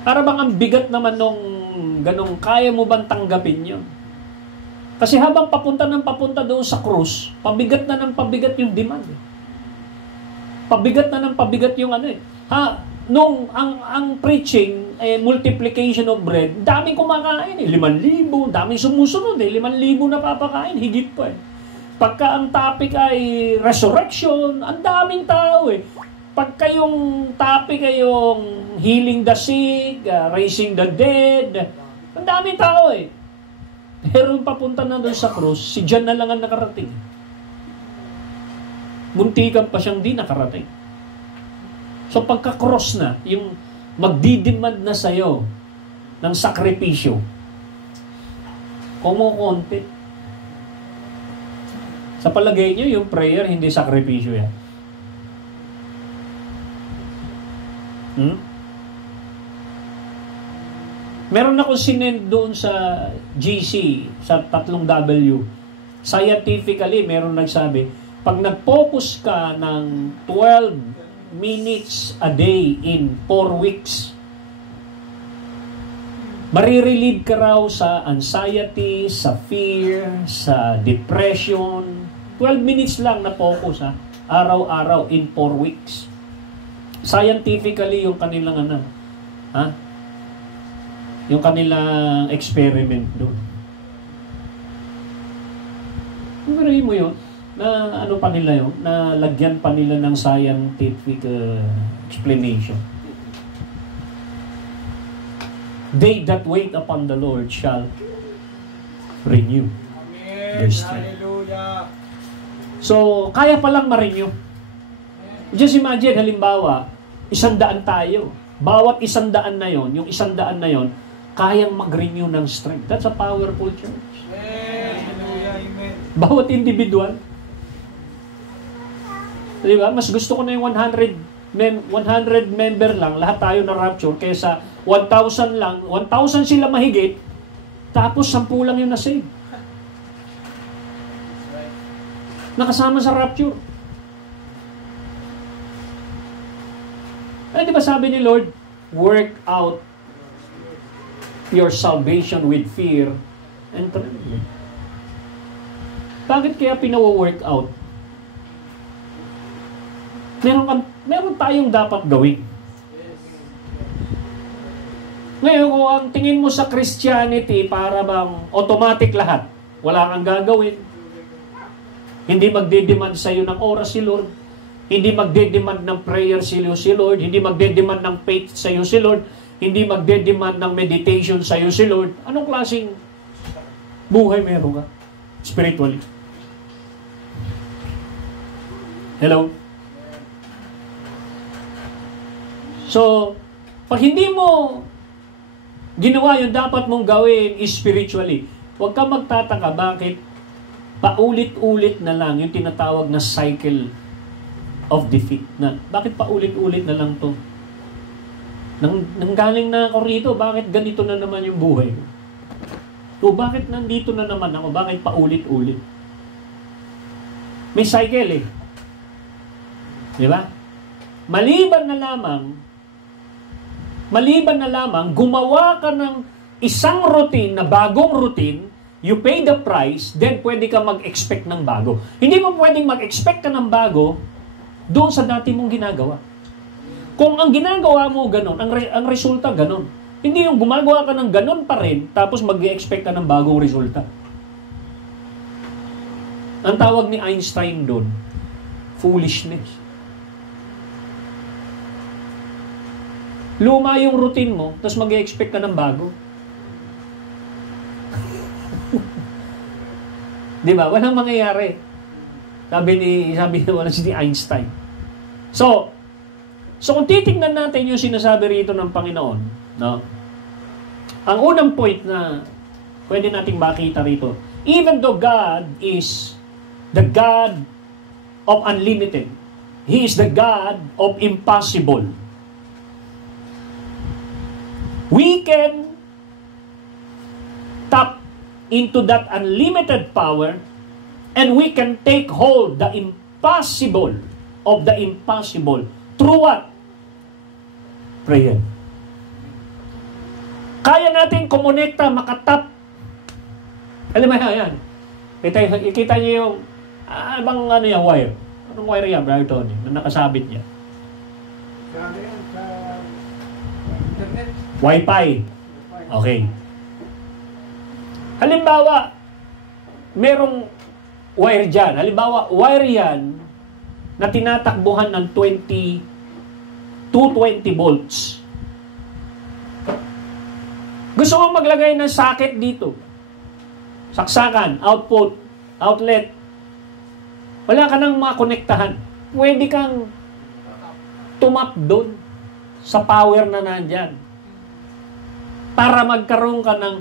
Para bang ang bigat naman nung ganong, kaya mo bang tanggapin yun? Kasi habang papunta doon sa krus, pabigat na ng pabigat yung demand. Pabigat na ng pabigat yung nung ang preaching, multiplication of bread, daming kumakain 5,000, daming sumusunod 5,000 na papakain, higit pa Pagka ang topic ay resurrection, ang daming tao Pagka yung topic ay yung healing the sick, raising the dead, ang daming tao Pero papunta na doon sa krus, si John na lang ang nakarating. Muntikan pa siyang di nakarating. So pagka-cross na, yung magdidemand na sa'yo ng sakripisyo, kumukonti. Sa palagay niyo, yung prayer, hindi sakripisyo yan. Meron ako sinend doon sa GC, sa 3W. Scientifically, meron nagsabi, pag nag-focus ka ng 12 minutes a day in 4 weeks, marirelieve ka raw sa anxiety, sa fear, sa depression. 12 minutes lang na focus, araw-araw in 4 weeks. Scientifically, yung kanilang yung kanilang experiment doon. Maraming mo yun, na pa nila yun, na lagyan pa nila ng scientific explanation. They that wait upon the Lord shall renew their strength. So, kaya palang ma-renew. Just imagine, halimbawa, 100 tayo. Bawat 100 na yon, yung 100 na yon, kayang mag-renew ng strength. That's a powerful church. Amen. Bawat individual. Di ba? Mas gusto ko na yung 100 member lang, lahat tayo na rapture, kaysa 1,000 lang, 1,000 sila mahigit, tapos 10 lang yung nasave. Nakasama sa rapture. Di ba sabi ni Lord, work out your salvation with fear and trembling. Bakit kaya pinawo-work out? Meron tayong dapat gawin. Ngayon, kung ang tingin mo sa Christianity, para bang automatic lahat, wala kang gagawin. Hindi magde-demand sa iyo ng oras si Lord. Hindi magde-demand ng prayer sa iyo si Lord. Hindi magde-demand ng faith sa iyo si Lord. Hindi magde-demand ng meditation sa iyo si Lord. Anong klaseng buhay meron ka? Spiritually. Hello? So, pag hindi mo ginawa yung dapat mong gawin spiritually, huwag ka magtataka bakit paulit-ulit na lang yung tinatawag na cycle of defeat. Na, bakit paulit-ulit na lang to? Nanggaling na ako rito, bakit ganito na naman yung buhay ko? So, bakit nandito na naman ako? Bakit paulit-ulit? May cycle eh. Di ba? Maliban na lamang, gumawa ka ng isang routine na bagong routine, you pay the price, then pwede ka mag-expect ng bago. Hindi mo pwedeng mag-expect ka ng bago doon sa dati mong ginagawa. Kung ang ginagawa mo ganun, ang resulta ganun. Hindi yung gumagawa ka ng ganun pa rin, tapos mag-expect ka ng bagong resulta. Ang tawag ni Einstein doon, foolishness. Luma yung routine mo, tapos mag-expect ka ng bago. Di ba? Walang mangyayari. Sabi ni Einstein. So kung titingnan natin yung sinasabi rito ng Panginoon, no? Ang unang point na pwede nating makita rito, even though God is the God of unlimited, He is the God of impossible. We can tap into that unlimited power and we can take hold the impossible of the impossible through what? Prayer. Kaya natin kumonekta, makatap. Alam mo yan. Kita niyo yung yung wire. Anong wire yan, Brother Tony? Na nakasabit niya. Wi-Fi. Okay. Halimbawa, merong wire dyan. Halimbawa, wire yan na tinatakbuhan ng 220 volts. Gusto mo maglagay ng socket dito. Saksakan, output, outlet. Wala ka nang makonektahan. Pwede kang tumap doon sa power na nandyan. Para magkaroon ka ng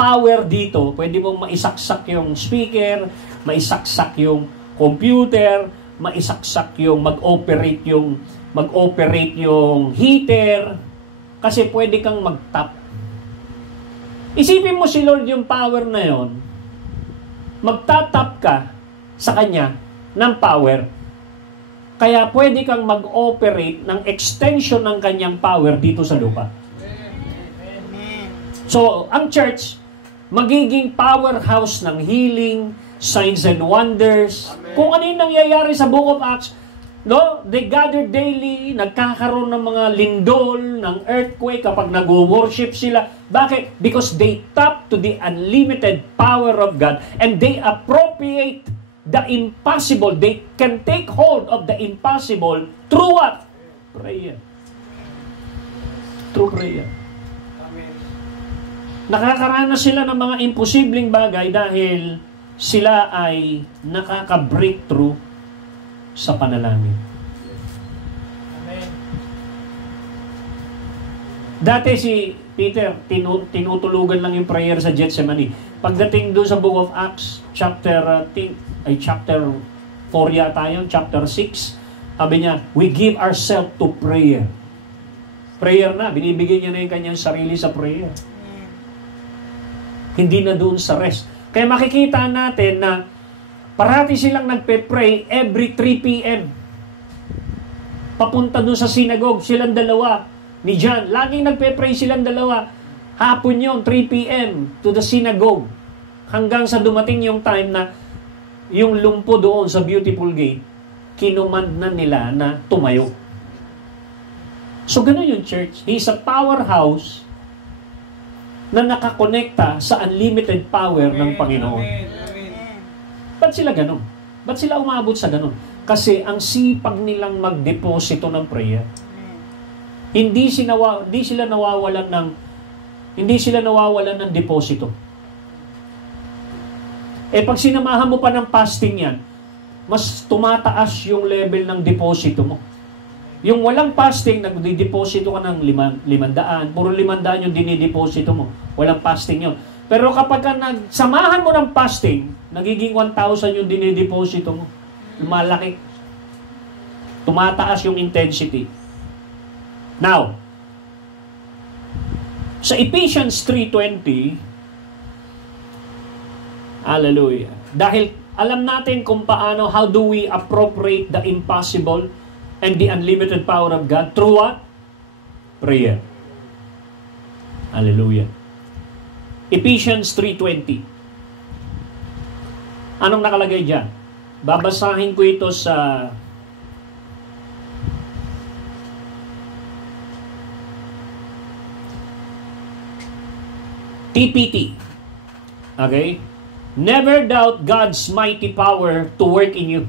power dito, pwede mong maisaksak yung speaker, maisaksak yung computer, maisaksak yung mag-operate yung heater, kasi pwede kang mag-tap. Isipin mo si Lord yung power na yon, magtatap ka sa Kanya ng power, kaya pwede kang mag-operate ng extension ng Kanyang power dito sa lupa. So, ang church, magiging powerhouse ng healing, signs and wonders. Amen. Kung ano yung nangyayari sa Book of Acts, no? They gather daily, nagkakaroon ng mga lindol, ng earthquake kapag nag-worship sila. Bakit? Because they tap to the unlimited power of God and they appropriate the impossible. They can take hold of the impossible through what? Prayer. Through prayer. Nakakaranas sila ng mga imposibleng bagay dahil sila ay nakaka-breakthrough sa panalangin. Amen. Dati si Peter, tinutulugan lang yung prayer sa Gethsemane. Pagdating doon sa Book of Acts, chapter 4 yata yun, chapter 6, sabi niya, we give ourselves to prayer. Prayer na, binibigyan niya na yung kanyang sarili sa prayer. Hindi na doon sa rest. Kaya makikita natin na parati silang nagpe-pray every 3 p.m. Papunta doon sa synagogue, silang dalawa ni John. Laging nagpe-pray silang dalawa. Hapon yun, 3 p.m. to the synagogue. Hanggang sa dumating yung time na yung lumpo doon sa Beautiful Gate, kinumand na nila na tumayo. So ganun yung church. He's a powerhouse na nakakonekta sa unlimited power ng Panginoon. Ba't sila ganun? Ba't sila umabot sa ganun? Kasi ang sipag nilang magdeposito ng prayer. Hindi sila nawawalan ng deposito. Pag sinamahan mo pa ng fasting yan, mas tumataas yung level ng deposito mo. Yung walang fasting, nagdideposito ka ng 500, puro 500 yung dinideposito mo. Walang fasting yun. Pero kapag nagsamahan mo ng fasting, nagiging 1,000 yung dinideposito mo. Malaki. Tumataas yung intensity. Now, sa Ephesians 3:20, hallelujah. Dahil alam natin kung paano, how do we appropriate the impossible and the unlimited power of God? Through what? Prayer. Hallelujah. Ephesians 3:20. Anong nakalagay dyan? Babasahin ko ito sa TPT. Okay? Never doubt God's mighty power to work in you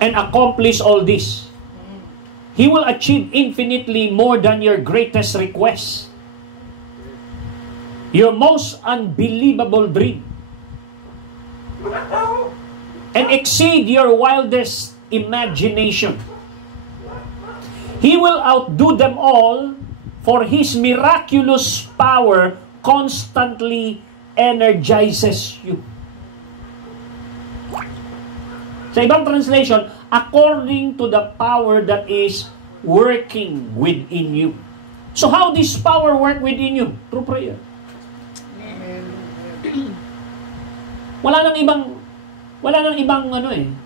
and accomplish all this. He will achieve infinitely more than your greatest request, your most unbelievable dream, and exceed your wildest imagination. He will outdo them all, for His miraculous power constantly energizes you. Sa ibang translation, according to the power that is working within you. So how this power work within you? Through prayer. Wala nang ibang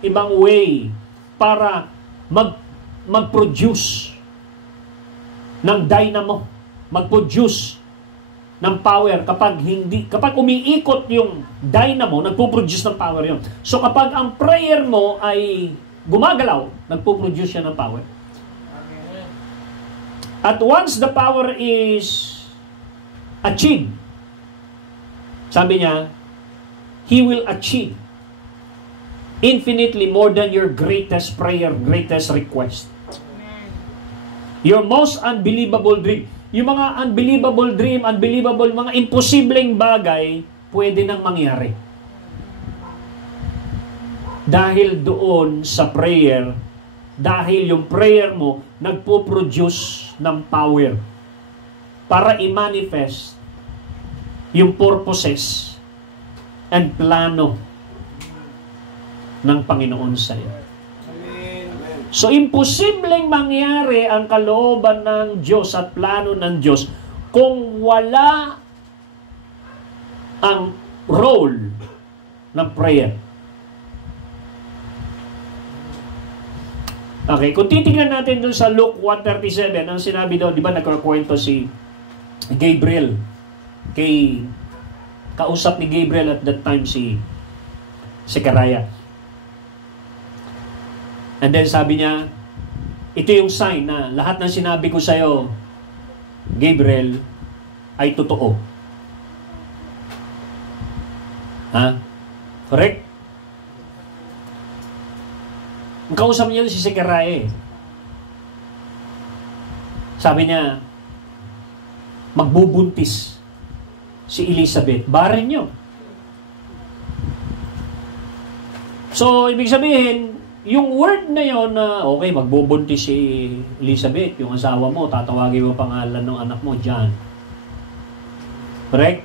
ibang way para mag-produce ng dynamo, mag-produce ng power kapag umiikot yung dynamo, nagpo-produce ng power yon. So kapag ang prayer mo ay gumagalaw, nagpo-produce siya ng power. At once the power is achieved, sabi niya, He will achieve infinitely more than your greatest prayer, greatest request. Your most unbelievable dream. Yung mga unbelievable dream, mga imposibleng bagay, pwede nang mangyari. Dahil doon sa prayer, dahil yung prayer mo, nagpo-produce ng power para i-manifest yung purposes and plano ng Panginoon sa iyo. So, imposibleng mangyari ang kalooban ng Diyos at plano ng Diyos kung wala ang role ng prayer. Okay, kung titingnan natin dun sa Luke 1:37, ang sinabi doon, di ba nagkakwento si Gabriel kausap ni Gabriel at that time si Zechariah. And then sabi niya, ito yung sign na lahat ng sinabi ko sa'yo, Gabriel, ay totoo. Ha? Correct? Ang kausap niya si Zechariah. Sabi niya, magbubuntis si Elizabeth. Barren niyo. So, ibig sabihin, yung word na yon na, okay, magbubuntis si Elizabeth, yung asawa mo, tatawagin mo pangalan ng anak mo, John. Correct?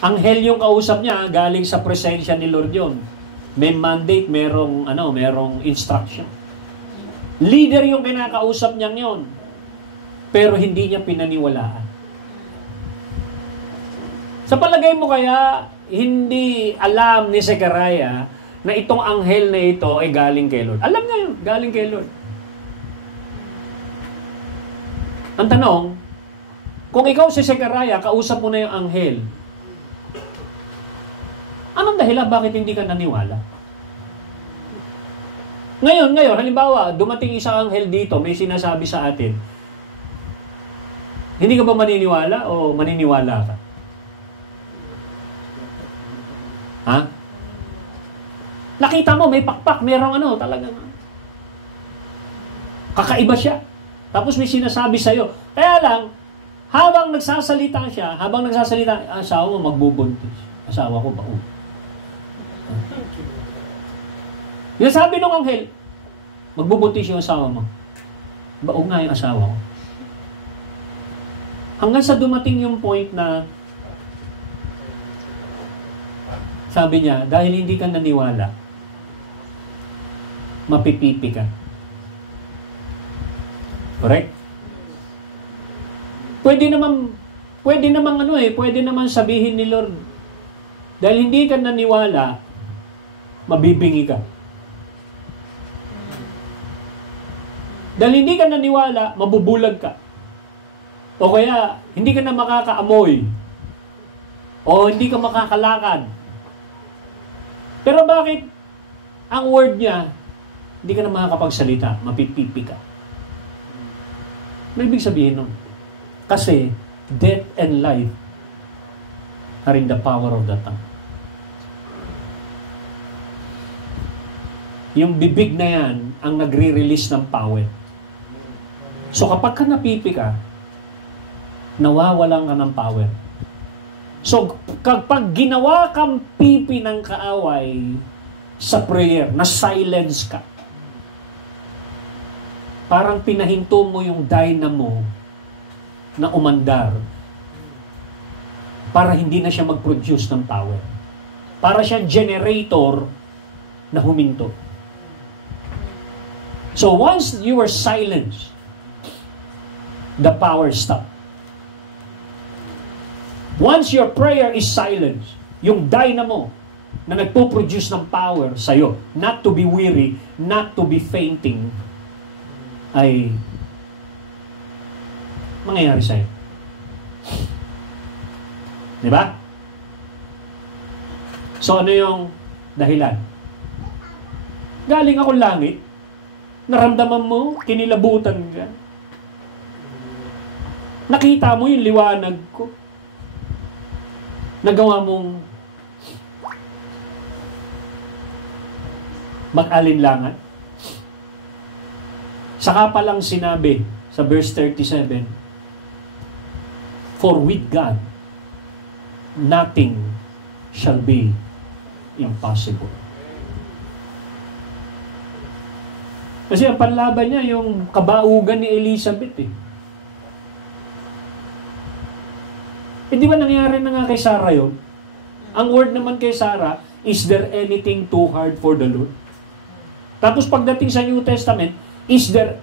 Anghel yung kausap niya, galing sa presensya ni Lord yun. May mandate, merong instruction. Leader yung kinakausap niya yon. Pero hindi niya pinaniwalaan. Sa palagay mo kaya, hindi alam ni Zechariah na itong anghel na ito ay galing kay Lord. Alam niya yun, galing kay Lord. Ang tanong, kung ikaw si Zechariah, kausap mo na yung anghel, anong dahilan bakit hindi ka naniwala? Ngayon, halimbawa, dumating isang anghel dito, may sinasabi sa atin, hindi ka ba maniniwala o maniniwala ka? Ha? Nakita mo, may pakpak, merong talagang kakaiba siya. Tapos may sinasabi sa'yo. Kaya lang, habang nagsasalita siya, asawa mo magbubuntis. Asawa ko ba? Yung sabi ng anghel, magbubuntis yung asawa mo. Baog nga yung asawa ko. Hanggang sa dumating yung point na sabi niya, dahil hindi ka naniwala, mapipipi ka. Correct? Pwede naman sabihin ni Lord, dahil hindi ka naniwala, mabibingi ka. Dahil hindi ka naniwala, mabubulag ka. O kaya, hindi ka na makakaamoy. O hindi ka makakalakad. Pero bakit ang word niya, hindi ka na makakapagsalita, mapipipi ka? May ibig sabihin nun. Kasi, death and life are in the power of the tongue. Yung bibig na yan, ang nagre-release ng power. So kapag ka napipi ka, nawawalan ka ng power. So, kapag ginawa kang pipi ng kaaway sa prayer, na silence ka, parang pinahinto mo yung dynamo na umandar para hindi na siya mag-produce ng power. Para siyang generator na huminto. So, once you are silenced, the power stops. Once your prayer is silenced, yung dynamo na nagpo-produce ng power sa'yo, not to be weary, not to be fainting, ay mangyayari sa'yo. Di ba? So, ano yung dahilan? Galing ako langit, naramdaman mo, kinilabutan ka, nakita mo yung liwanag ko, nagawa mong mag-alinlangan. Saka palang sinabi sa verse 37, for with God, nothing shall be impossible. Kasi ang panlaban niya, yung kabaugan ni Elizabeth eh. Eh di ba nangyari na nga kay Sarah yun? Ang word naman kay Sarah, is there anything too hard for the Lord? Tapos pagdating sa New Testament, is there,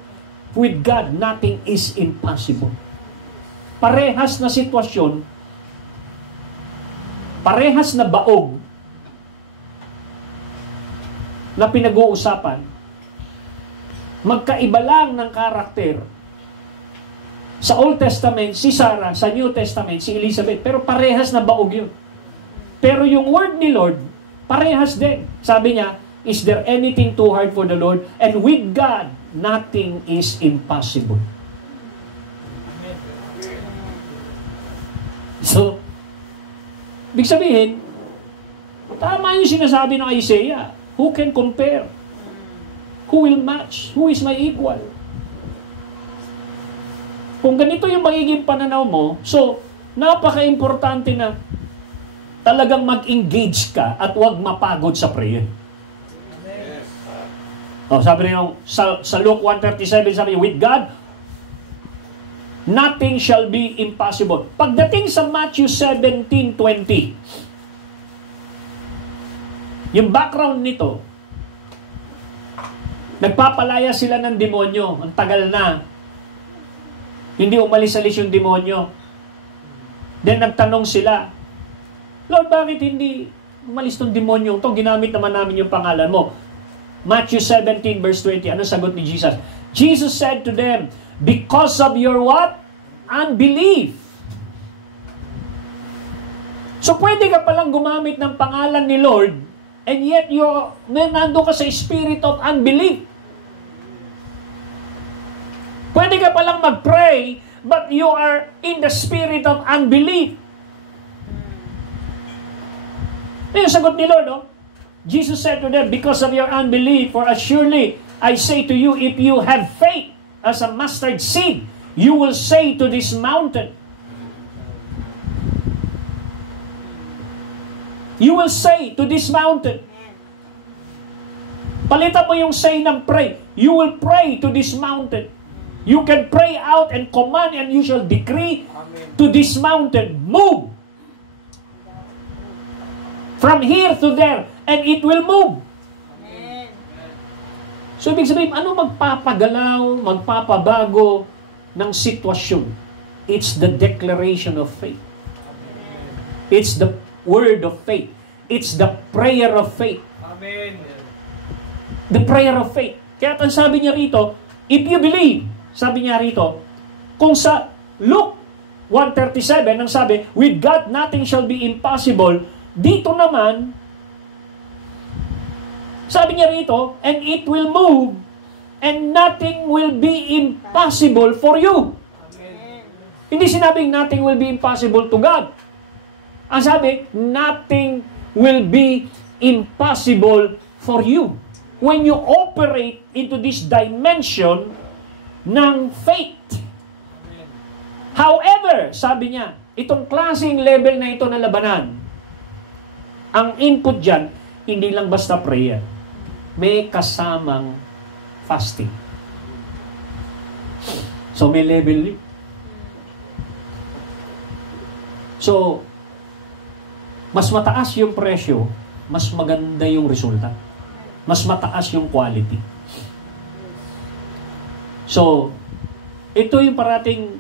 with God, nothing is impossible. Parehas na sitwasyon, parehas na baog na pinag-uusapan, magkaiba lang ng karakter. Sa Old Testament, si Sarah. Sa New Testament, si Elizabeth. Pero parehas na baog yun. Pero yung word ni Lord, parehas din. Sabi niya, is there anything too hard for the Lord? And with God, nothing is impossible. So, ibig sabihin, tama yung sinasabi ng Isaiah. Who can compare? Who will match? Who is my equal? Kung ganito yung magiging pananaw mo, so, napaka-importante na talagang mag-engage ka at huwag mapagod sa prayer. Sabi niyo, sa Luke 1:37, sabi niyo, with God, nothing shall be impossible. Pagdating sa Matthew 17:20, yung background nito, nagpapalaya sila ng demonyo. Ang tagal na. Hindi umalis-alis yung demonyo. Then nagtanong sila, Lord, bakit hindi umalis tong demonyo ito? Ginamit naman namin yung pangalan mo. Matthew 17:20. Ano sagot ni Jesus? Jesus said to them, because of your what? Unbelief. So pwede ka palang gumamit ng pangalan ni Lord, and yet nando ka sa spirit of unbelief. Pwede ka palang mag-pray, but you are in the spirit of unbelief. Yung sagot ni Lord, Jesus said to them, because of your unbelief, for surely I say to you, if you have faith as a mustard seed, you will say to this mountain. You will say to this mountain. Palitan mo yung say ng pray. You will pray to this mountain. You can pray out and command, and you shall decree to this mountain, move from here to there, and it will move. Amen. So, ibig sabihin, ano magpapagalaw, magpapabago ng sitwasyon? It's the declaration of faith. It's the word of faith. It's the prayer of faith. Amen. The prayer of faith. Kaya ang sabi niya rito, if you believe, sabi niya rito, kung sa Luke 1:37, ang sabi, with God nothing shall be impossible, dito naman, sabi niya rito, and it will move, and nothing will be impossible for you. Amen. Hindi sinabing nothing will be impossible to God. Ang sabi, nothing will be impossible for you. When you operate into this dimension ng faith. However, sabi niya, itong klaseng level na ito na labanan, ang input dyan, hindi lang basta prayer. May kasamang fasting. So, may level. So, mas mataas yung presyo, mas maganda yung resulta. Mas mataas yung quality. So, ito yung parating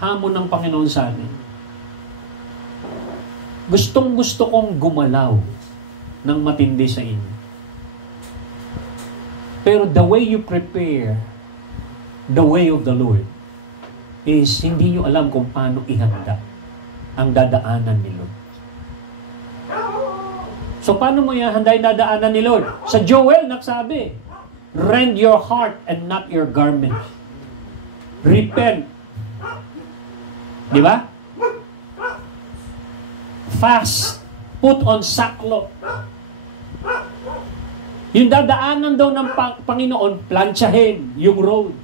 hamon ng Panginoon sa atin. Gustong-gusto kong gumalaw ng matindi sa inyo. Pero the way you prepare the way of the Lord is hindi nyo alam kung paano ihanda ang dadaanan ni Lord. So, paano mo ihanda yung dadaanan ni Lord? Sa Joel, nagsabi, rend your heart and not your garment. Repent. Di ba? Fast. Put on sackcloth. Yung dadaanan daw ng Panginoon, plansyahin yung road.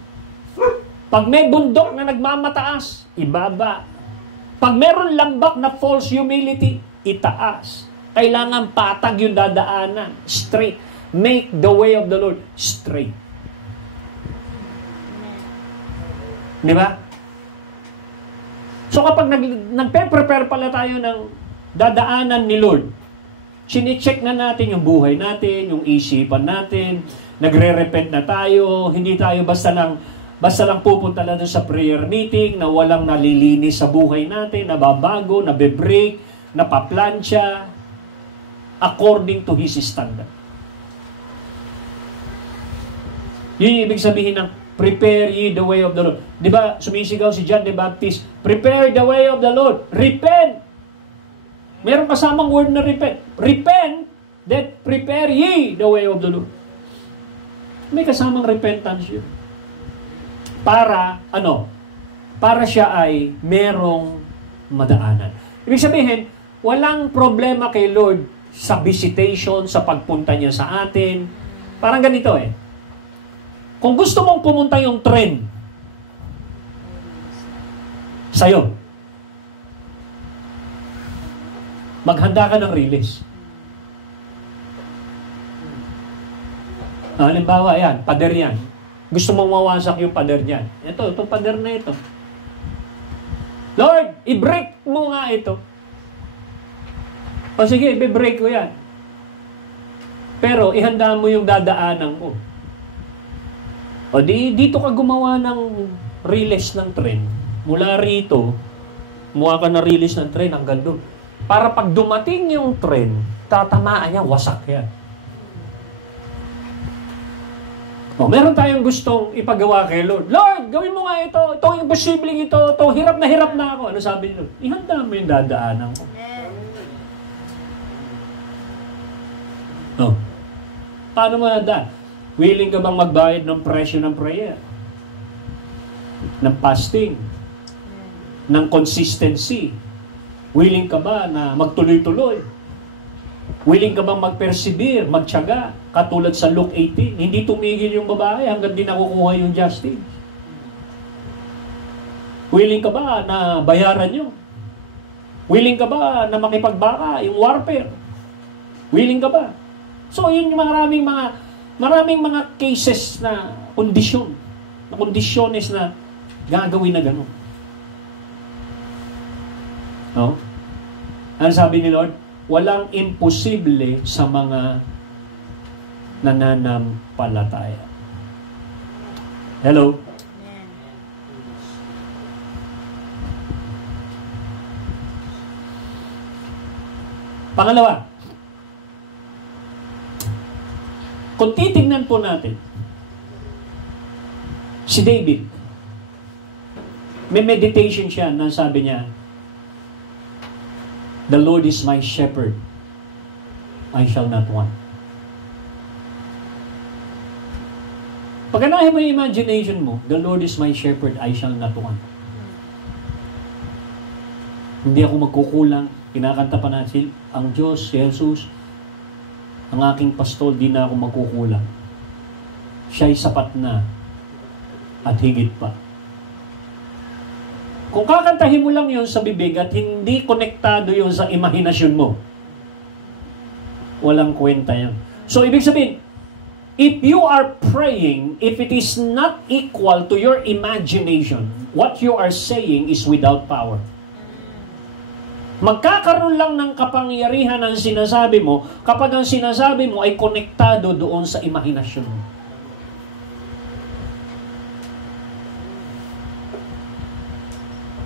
Pag may bundok na nagmamataas, ibaba. Pag meron lambak na false humility, itaas. Kailangan patag yung dadaanan. Straight. Make the way of the Lord straight. Di ba? So kapag nagpe-prepare pala tayo ng dadaanan ni Lord, sine-check na natin yung buhay natin, yung isipan natin, nagre-repent na tayo, hindi tayo basta lang pupunta lang sa prayer meeting na walang nalilinis sa buhay natin, nababago, nabe-break, napaplansya, according to His standard. Yun yung ibig sabihin ng prepare ye the way of the Lord. Di ba, sumisigaw si John the Baptist, prepare the way of the Lord. Repent. Meron kasamang word na repent. Repent, that prepare ye the way of the Lord. May kasamang repentance yun. Para, para siya ay merong madaanan. Ibig sabihin, walang problema kay Lord sa visitation, sa pagpunta niya sa atin. Parang ganito Kung gusto mong pumunta yung train sa'yo, maghanda ka ng release. Halimbawa, yan, pader yan. Gusto mong mawasak yung pader niyan. Itong pader na ito. Lord, i-break mo nga ito. O sige, i-break ko yan. Pero ihanda mo yung dadaanan ko. O dito ka gumawa ng release ng tren. Mula rito, gumawa ka ng release ng tren hanggang doon. Para pag dumating yung tren, tatamaan niya, wasak yan. O, meron tayong gustong ipagawa kay Lord. Lord, gawin mo nga ito. Ito yung posibleng ito. Ito, hirap na ako. Ano sabi ni Lord? Ihanda mo yung dadaanan ko. No. Paano mo handa? Willing ka bang magbayad ng presyo ng prayer? Ng fasting? Ng consistency? Willing ka ba na magtuloy-tuloy? Willing ka bang mag-persevere, magtiyaga? Katulad sa Luke 18, hindi tumigil yung babae hanggang di nakukuha yung justice. Willing ka ba na bayaran nyo? Willing ka ba na makipagbaka, yung warfare? Willing ka ba? So, yun yung maraming mga cases na kondisyones na gagawin na gano'n. No? Ano sabi ni Lord? Walang imposible sa mga nananampalataya. Hello? Pangalawa, kung titignan po natin, si David, may meditation siya na sabi niya, the Lord is my shepherd, I shall not want. Pag anahin mo yung imagination mo, the Lord is my shepherd, I shall not want. Hindi ako magkukulang. Kinakanta pa natin, ang Diyos, si Jesus, ang aking pastol, di na ako magkukulang. Siya'y sapat na at higit pa. Kung kakantahin mo lang yun sa bibig at hindi konektado yun sa imahinasyon mo, walang kwenta yan. So, ibig sabihin, if you are praying, if it is not equal to your imagination, what you are saying is without power. Magkakaroon lang ng kapangyarihan ang sinasabi mo kapag ang sinasabi mo ay konektado doon sa imahinasyon mo.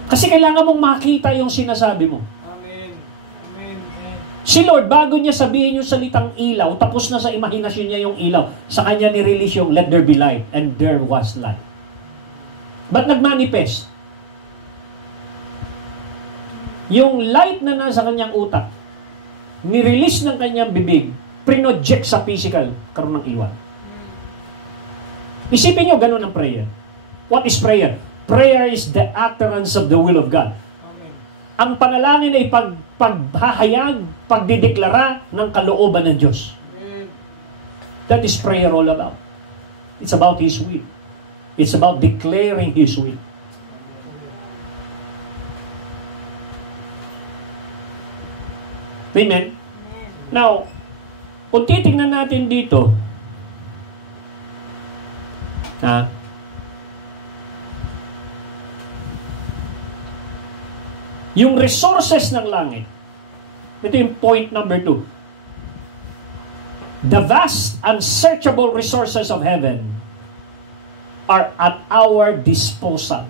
Kasi kailangan mong makita yung sinasabi mo. Amen. Amen. Si Lord, bago niya sabihin yung salitang ilaw, tapos na sa imahinasyon niya yung ilaw. Sa kanya ni-release yung let there be light, and there was light. Ba't nag-manifest? Yung light na nasa kanyang utak, ni-release ng kanyang bibig, project sa physical, karoon ng iwan. Isipin nyo, ganun ang prayer. What is prayer? Prayer is the utterance of the will of God. Amen. Ang panalangin ay paghahayag, pagdideklara ng kalooban ng Diyos. Amen. That is prayer all about. It's about His will. It's about declaring His will. Amen? Now, kung titignan natin dito, yung resources ng langit, ito yung point number 2. The vast, unsearchable resources of heaven are at our disposal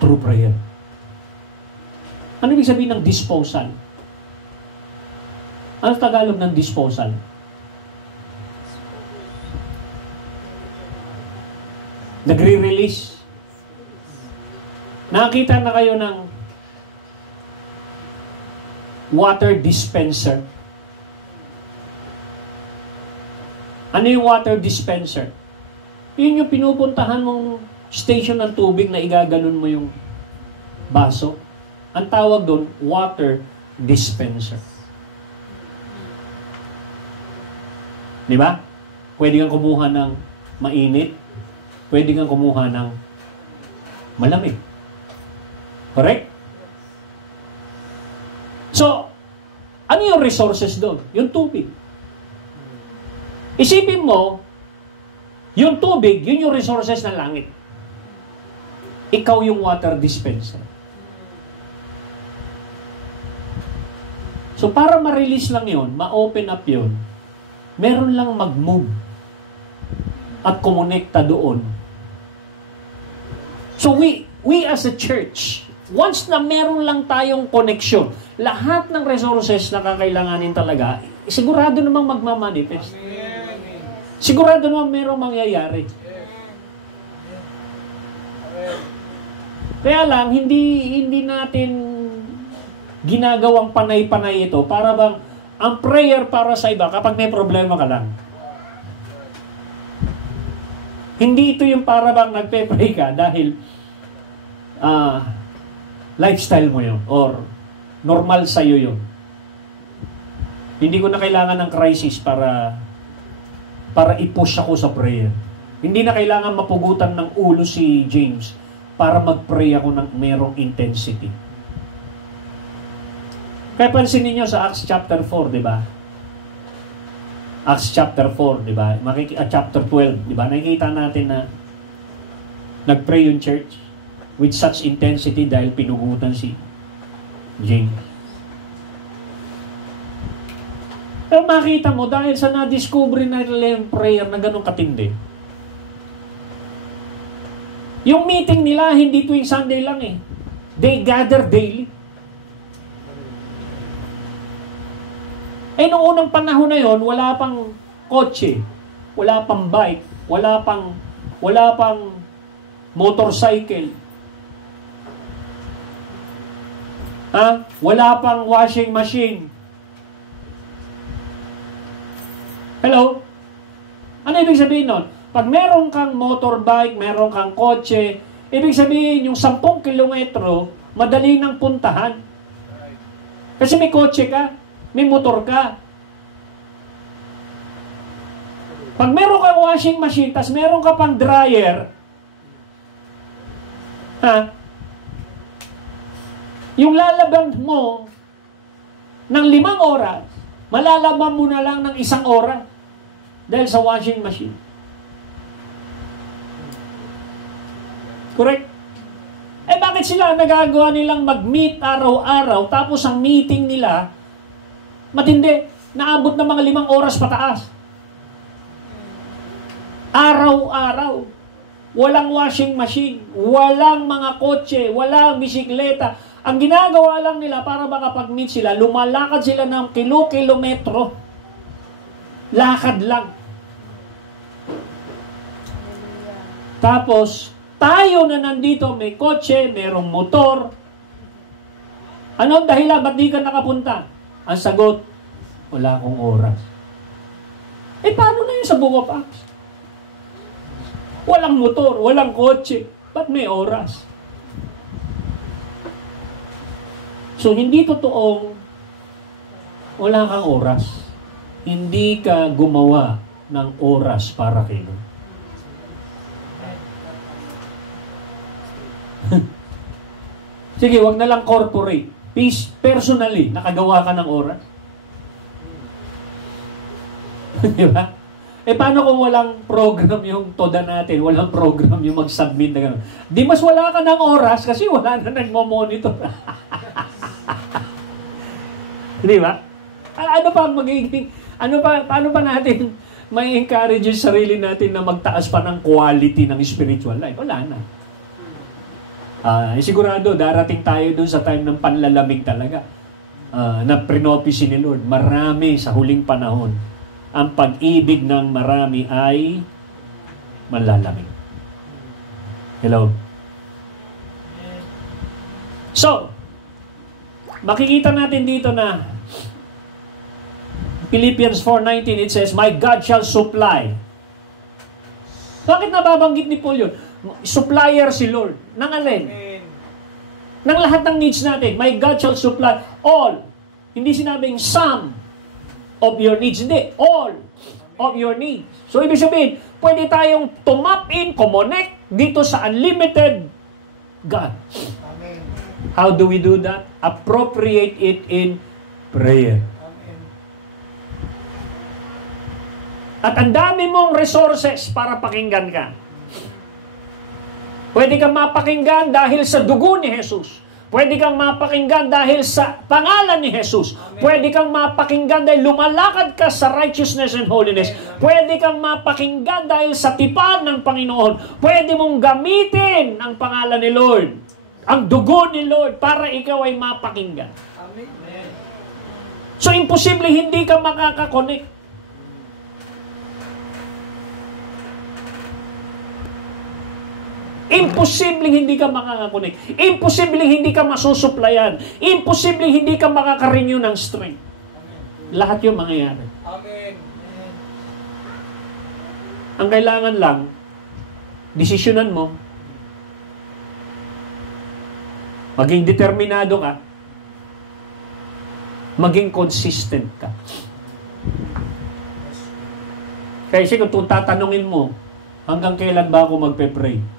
through prayer. Ano ibig sabihin ng disposal? Ano Tagalog ng disposal? Nagre-release. Nakita na kayo ng water dispenser. Ano yung water dispenser? Yun yung pinupuntahan mong station ng tubig na igaganon mo yung baso. Ang tawag doon, water dispenser. Di ba? Pwede kang kumuha ng mainit. Pwede kang kumuha ng malamig. Correct? So, ano yung resources doon? Yung tubig. Isipin mo, yung tubig, yun yung resources ng langit. Ikaw yung water dispenser. So para ma-release lang yun, ma-open up yun, meron lang mag-move at kumonekta doon. So we as a church, once na meron lang tayong connection, lahat ng resources na kakailanganin talaga, sigurado namang magmamanifest. Sigurado naman merong mangyayari. Kaya lang, hindi natin ginagawang panay-panay ito para bang ang prayer para sa iba kapag may problema ka lang. Hindi ito yung para bang nagpe-pray ka dahil lifestyle mo yun or normal sa'yo yun. Hindi ko na kailangan ng crisis para i-push ako sa prayer. Hindi na kailangan mapugutan ng ulo si James para mag-pray ako ng merong intensity. Kaya pansinin niyo sa Acts chapter 4, di ba? Acts chapter 4, di ba? Chapter 12, di ba? Nakikita natin na nag-pray yung church with such intensity dahil pinugutan si James. Pero makita mo, dahil sa na-discover na nila yung prayer na ganun katindi. Yung meeting nila, hindi tuwing Sunday lang eh. They gather daily. Eh, noong unang panahon na yon, wala pang kotse, wala pang bike, wala pang motorcycle. Wala pang washing machine. Hello? Ano ibig sabihin nun? Pag meron kang motorbike, meron kang kotse, ibig sabihin yung 10 kilometro, madali nang puntahan. Kasi may kotse ka, may motor ka. Pag meron kang washing machine, tas meron ka pang dryer, yung lalaban mo ng 5 oras, malalaban mo na lang ng 1 oras dahil sa washing machine. Correct? Eh bakit sila nagagawa nilang mag-meet araw-araw tapos ang meeting nila matindi, naabot na mga 5 oras pataas. Araw-araw. Walang washing machine, walang mga kotse, walang bisikleta. Ang ginagawa lang nila para makapag-meet sila, lumalakad sila ng kilometro. Lakad lang. Tapos, tayo na nandito, may kotse, merong motor. Ano dahilan? Ba't di ka nakapunta? Ang sagot, wala akong oras. Eh, paano na yun sa Book of Acts? Walang motor, walang kotse. Ba't may oras? So, hindi totoong wala kang oras. Hindi ka gumawa ng oras para kay Lord. Sige, wag na lang corporate. Peace, personally, nakagawa ka ng oras? Di ba? Eh, paano kung walang program yung toda natin? Walang program yung mag-submit na gano'n. Di mas wala ka ng oras kasi wala na nagmo-monitor. Di ba? Ano pa magiging, paano pa natin may encourage yung sarili natin na magtaas pa ng quality ng spiritual life? Wala na. Sigurado, darating tayo dun sa time ng panlalamig talaga. Na prinopisi ni Lord. Marami sa huling panahon. Ang pag-ibig ng marami ay manlalamig. Hello? So, makikita natin dito na Philippians 4:19, it says, "My God shall supply." Bakit nababanggit ni Paul yun? Supplier si Lord. Nang alin? Nang lahat ng needs natin. My God shall supply all. Hindi sinabing some of your needs. Hindi. All of your needs. So, ibig sabihin, pwede tayong tumap in, connect dito sa unlimited God. Amen. How do we do that? Appropriate it in prayer. Amen. At ang dami mong resources para pakinggan ka. Pwede kang mapakinggan dahil sa dugo ni Jesus. Pwede kang mapakinggan dahil sa pangalan ni Jesus. Pwede kang mapakinggan dahil lumalakad ka sa righteousness and holiness. Pwede kang mapakinggan dahil sa tipan ng Panginoon. Pwede mong gamitin ang pangalan ni Lord, ang dugo ni Lord, para ikaw ay mapakinggan. So, imposible hindi ka makakakonect. Imposible hindi ka makakakonek. Imposible hindi ka masusuplayan. Imposible hindi ka makaka-renew ng strength. Lahat yung mangyayari. Amen. Ang kailangan lang, desisyonan mo, maging determinado ka, maging consistent ka. Kasi kung tatanungin mo, hanggang kailan ba ako magpe-pray?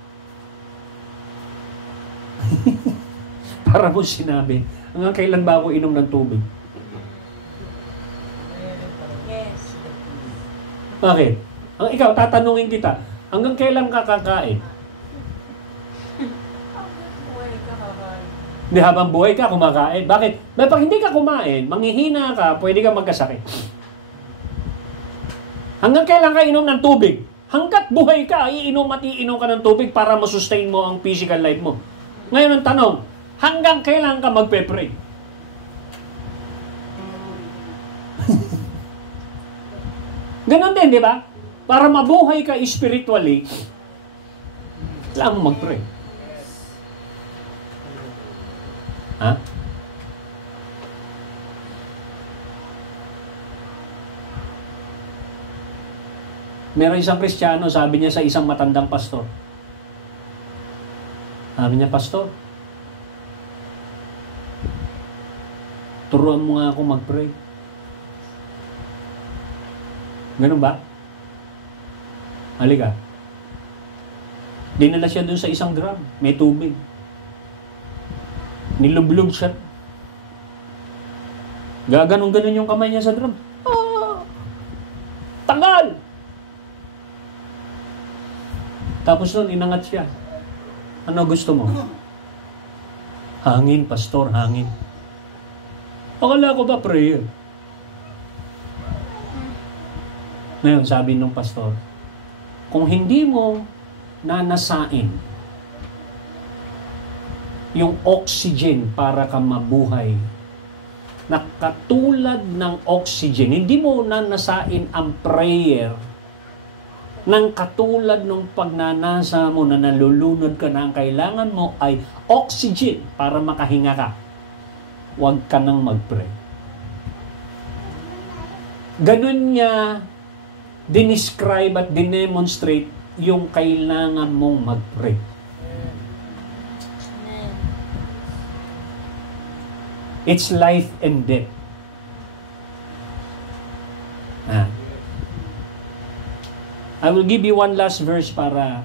Para mo sinabi, hanggang kailan ba ako inom ng tubig? Yes. Bakit? Ang ikaw, tatanungin kita, hanggang kailan ka kakain? Hindi, habang buhay ka, kumakain. Bakit? Dahil pag hindi ka kumain, manghihina ka, pwede ka magkasakit. Hanggang kailan ka inom ng tubig? Hanggat buhay ka, iinom at iinom ka ng tubig para masustain mo ang physical life mo. Ngayon ang tanong, hanggang kailan ka magpe-pray? Ganon din, di ba? Para mabuhay ka spiritually, kailangan mo mag-pray. Ha? Meron isang Kristiyano, sabi niya sa isang matandang pastor. Sabi niya, Pastor, turuan mo nga ako mag-pray. Ganun ba? Halika. Dinala siya dun sa isang drum. May tubig. Nilublog siya. Gaganong-ganon yung kamay niya sa drum. Tagal! Tapos nun, inangat siya. Ano gusto mo? Hangin, pastor, hangin. Akala ko ba prayer? Ngayon, sabi nung pastor, kung hindi mo nanasain yung oxygen para ka mabuhay, na katulad ng oxygen, hindi mo nanasain ang prayer nang katulad ng pagnanasa mo na nalulunod ka na ang kailangan mo ay oxygen para makahinga ka, huwag ka nang mag-pray. Ganun niya dinescribe at dinemonstrate yung kailangan mong mag-pray. It's life and death. I will give you one last verse para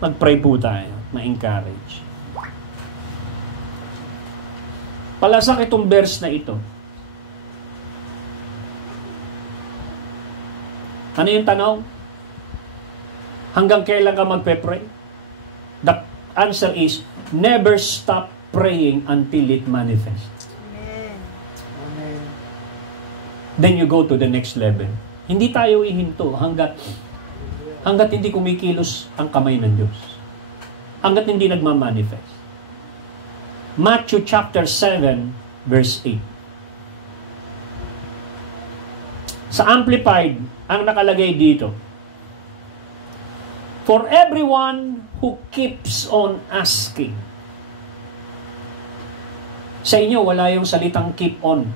mag-pray po tayo, ma-encourage. Palasak itong verse na ito. Ano yung tanong? Hanggang kailan ka magpe-pray? The answer is, never stop praying until it manifests. Amen. Then you go to the next level. Hindi tayo ihinto hanggat hindi kumikilos ang kamay ng Diyos. Hanggat hindi nagmamanifest. Matthew chapter 7, verse 8. Sa Amplified, ang nakalagay dito, for everyone who keeps on asking. Sa inyo, wala yung salitang keep on.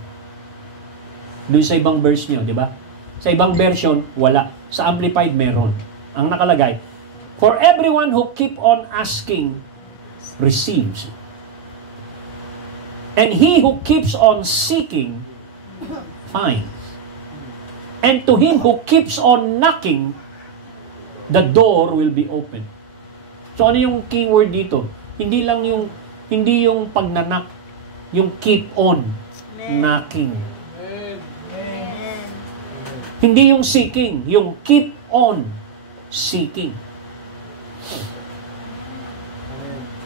Doon sa ibang verse nyo, di ba? Sa ibang version, wala. Sa Amplified, meron. Ang nakalagay, for everyone who keep on asking, receives. And he who keeps on seeking, finds. And to him who keeps on knocking, the door will be open. So ano yung keyword dito? Hindi yung pagnanak, yung keep on knocking. Hindi yung seeking, yung keep on seeking.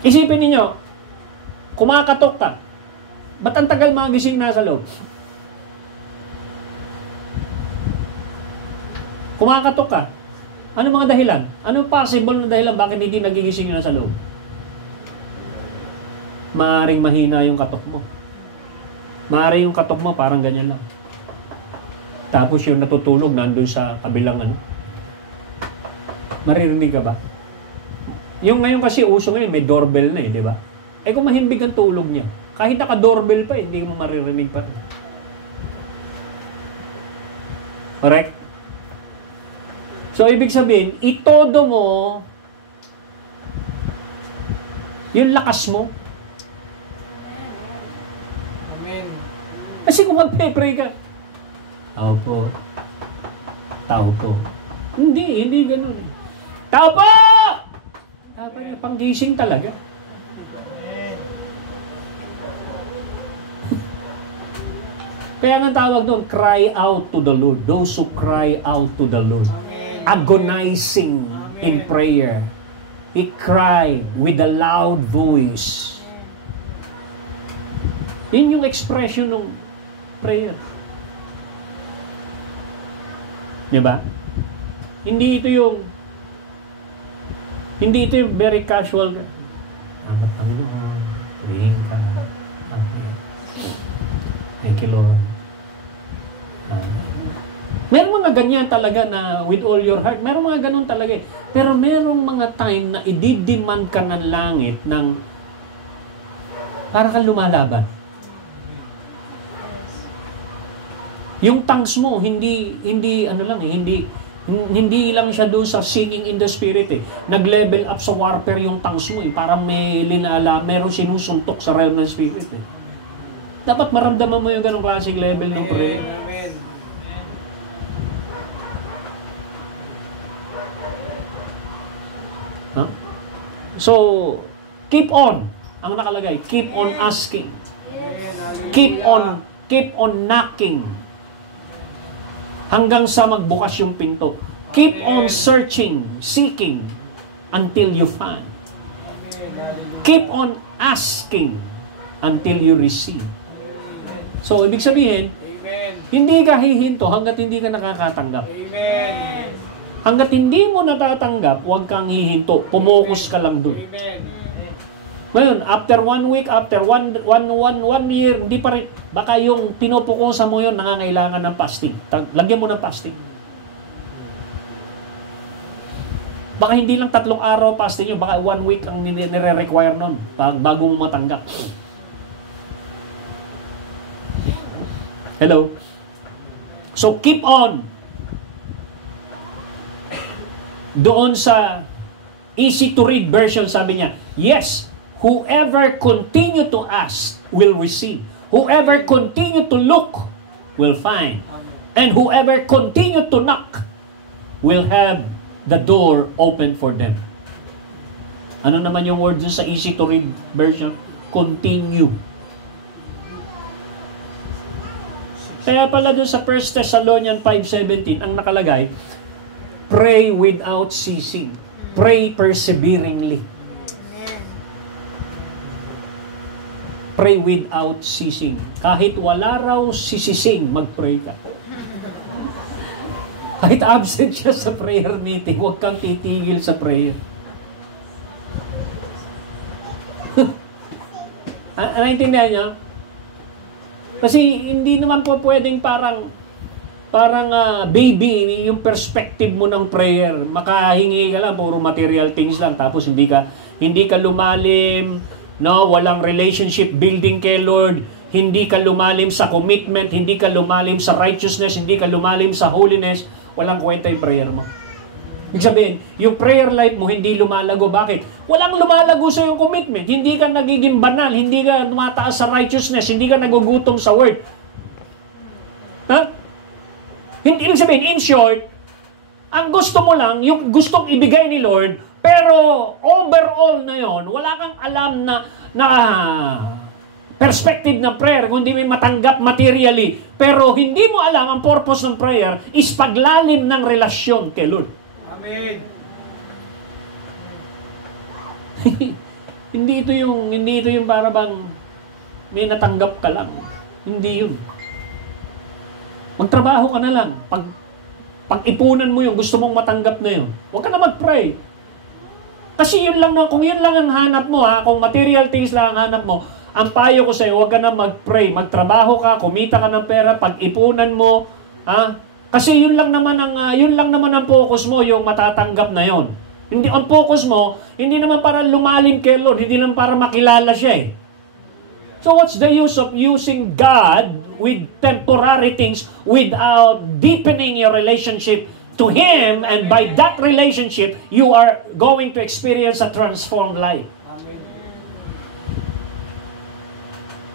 Isipin ninyo, kumakatok ka. Ba't ang tagal magising nasa loob? Kumakatok ka. Ano mga dahilan? Ano possible na dahilan bakit hindi nagigising yun nasa loob? Maaring mahina yung katok mo. Maaring yung katok mo parang ganyan lang. Tapos yung natutulog nandun sa kabilang ano. Maririnig ka ba? Yung ngayon kasi uso ngayon, may doorbell na di ba? Eh kung mahimbig ang tulog niya, kahit naka-doorbell pa, hindi mo maririnig pa. Correct? So, ibig sabihin, itodo mo yung lakas mo. Amen. Kasi kung magpe-pray ka, tao po. Tao po. Hindi ganun. Tao po! Dapat niya panggising talaga. Kaya nga tawag doon, cry out to the Lord. Those who cry out to the Lord. Agonizing in prayer. He cried with a loud voice. Yun yung expression ng prayer. Diba? Hindi ito yung very casual. Amat Panginoon, praying ka. Okay. Thank you, Lord. Meron mga ganyan talaga na with all your heart. Meron mga ganun talaga eh. Pero merong mga time na i-demand ka ng langit ng para kang lumalaban. Yung tongues mo, hindi lang siya doon sa singing in the spirit eh. Nag-level up sa warfare yung tongues mo eh. Parang meron sinusuntok sa realm ng spirit eh. Dapat maramdaman mo yung ganong klaseng level ng prayer. Amen. Huh? So, keep on. Ang nakalagay, keep on asking. Keep on knocking. Hanggang sa magbukas yung pinto. Keep on searching, seeking, until you find. Keep on asking until you receive. So, ibig sabihin, hindi ka hihinto hanggat hindi ka nakakatanggap. Amen. Hanggat hindi mo natatanggap, huwag kang hihinto. Pumokus ka lang dun. Ngayon, after 1 week, after one year, hindi pa rin, baka yung pinupukusan mo yun, nangangailangan ng fasting. Lagyan mo ng fasting. Baka hindi lang 3 araw fasting yun, baka 1 week ang nire-require nun bago mo matanggap. Hello? So, keep on. Doon sa easy to read version, sabi niya, yes, whoever continue to ask will receive. Whoever continue to look will find. And whoever continue to knock will have the door open for them. Ano naman yung word dun sa easy to read version? Continue. Kaya pala dun sa 1 Thessalonians 5:17, ang nakalagay, pray without ceasing. Pray perseveringly. Pray without ceasing. Kahit wala raw sisising, mag-pray ka. Kahit absent siya sa prayer meeting, huwag kang titigil sa prayer. Naintindihan niyo? Kasi hindi naman po pwedeng parang baby yung perspective mo ng prayer. Makahingi ka lang, puro material things lang, tapos hindi ka lumalim, no, walang relationship building kay Lord, hindi ka lumalim sa commitment, hindi ka lumalim sa righteousness, hindi ka lumalim sa holiness, walang kwenta yung prayer mo. Ibig sabihin, yung prayer life mo hindi lumalago. Bakit? Walang lumalago sa yung commitment. Hindi ka nagiging banal, hindi ka tumataas sa righteousness, hindi ka nagugutom sa word. Ha? Hindi, ibig sabihin, in short, ang gusto mo lang, yung gustong ibigay ni Lord, pero overall na yon, wala kang alam na perspective ng prayer, kundi may matanggap materially. Pero hindi mo alam ang purpose ng prayer is paglalim ng relasyon kay Lord. Amen. Hindi ito yung para bang may natanggap ka lang. Hindi yun. Magtrabaho ka na lang. Pag-ipunan mo yung gusto mong matanggap na yun. Huwag ka na mag-pray. Kasi yun lang, kung yun lang ang hanap mo, kung material things lang ang hanap mo, ang payo ko sa'yo, huwag ka na mag-pray. Magtrabaho ka, kumita ka ng pera, pag-ipunan mo. Kasi yun lang naman ang focus mo, yung matatanggap na yun. Hindi, ang focus mo, hindi naman para lumalim kay Lord, hindi naman para makilala siya eh. So what's the use of using God with temporary things without deepening your relationship to Him, and by that relationship, you are going to experience a transformed life.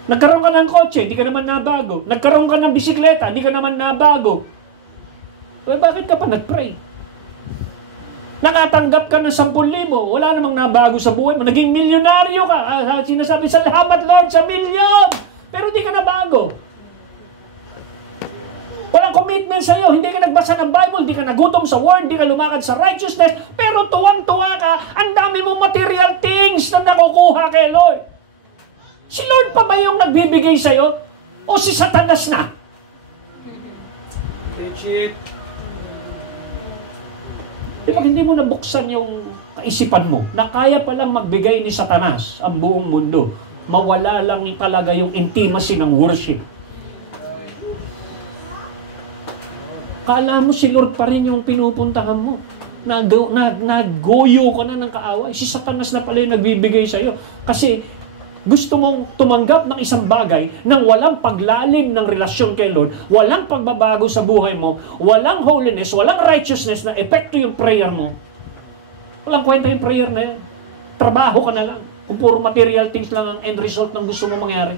Nagkaroon ka ng kotse, hindi ka naman nabago. Nagkaroon ka ng bisikleta, hindi ka naman nabago. Well, bakit ka pa nag-pray? Nakatanggap ka ng 10,000, wala namang nabago sa buhay mo. Naging milyonaryo ka. Sinasabi, salamat Lord sa milyon! Pero hindi ka nabago. Walang commitment sa iyo. Hindi ka nagbasa ng Bible, hindi ka nagutom sa Word, hindi ka lumakad sa righteousness, pero tuwang-tuwa ka, ang dami mong material things na nakukuha kay Lord. Si Lord pa ba yung nagbibigay sa iyo? O si Satanas na? Teach it. Pag hindi mo nabuksan yung kaisipan mo, na kaya palang magbigay ni Satanas ang buong mundo, mawala lang talaga yung intimacy ng worship. Kala mo si Lord pa rin yung pinupuntahan mo. Naggoyo ka na ng kaaway. Si Satanas na pala yung nagbibigay sa iyo. Kasi gusto mong tumanggap ng isang bagay nang walang paglalim ng relasyon kay Lord, walang pagbabago sa buhay mo, walang holiness, walang righteousness na epekto yung prayer mo. Walang kwenta yung prayer na yan. Trabaho ka na lang. Kung puro material things lang ang end result ng gusto mo mangyari.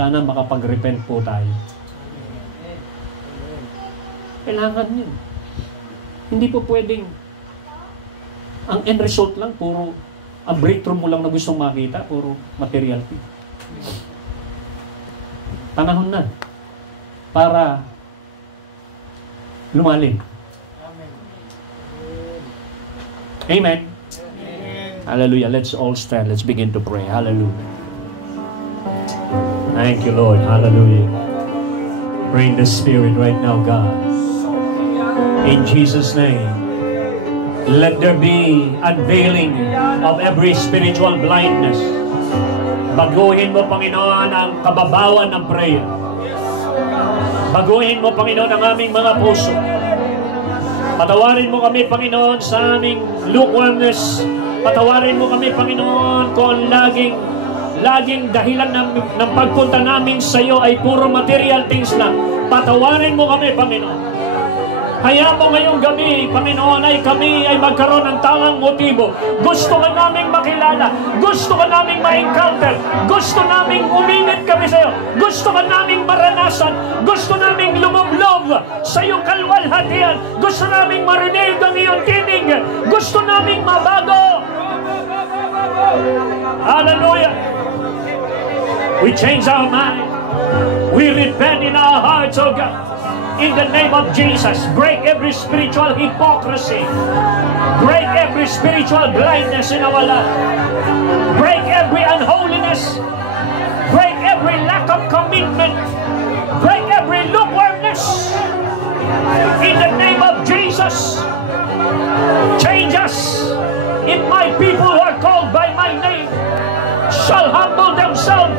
Sana makapag-repent po tayo. Kailangan yun. Hindi po pwedeng ang end result lang, puro ang breakthrough mo lang na gustong makita, puro material thing. Panahon na para lumalim. Amen. Hallelujah. Let's all stand. Let's begin to pray. Hallelujah. Thank you, Lord. Hallelujah. Bring the Spirit right now, God. In Jesus' name, let there be unveiling of every spiritual blindness. Baguhin mo, Panginoon, ang kababawan ng prayer. Baguhin mo, Panginoon, ang aming mga puso. Patawarin mo kami, Panginoon, sa aming lukewarmness. Patawarin mo kami, Panginoon, kung laging dahilan ng pagpunta namin sa iyo ay puro material things lang. Patawarin mo kami, Panginoon. Kaya mo ngayong gabi, Panginoon, ay kami ay magkaroon ng tamang motibo. Gusto ka naming makilala. Gusto ka naming ma-encounter. Gusto naming uminit kami sa iyo. Gusto ka naming maranasan. Gusto naming lumublob sa iyong kalwalhatian. Gusto naming marinig ang iyong tinig. Gusto naming mabago. Hallelujah. We change our mind. We repent in our hearts, oh God. In the name of Jesus, break every spiritual hypocrisy. Break every spiritual blindness in our life. Break every unholiness. Break every lack of commitment. Break every lukewarmness. In the name of Jesus, change us. If my people who are called by my name shall humble themselves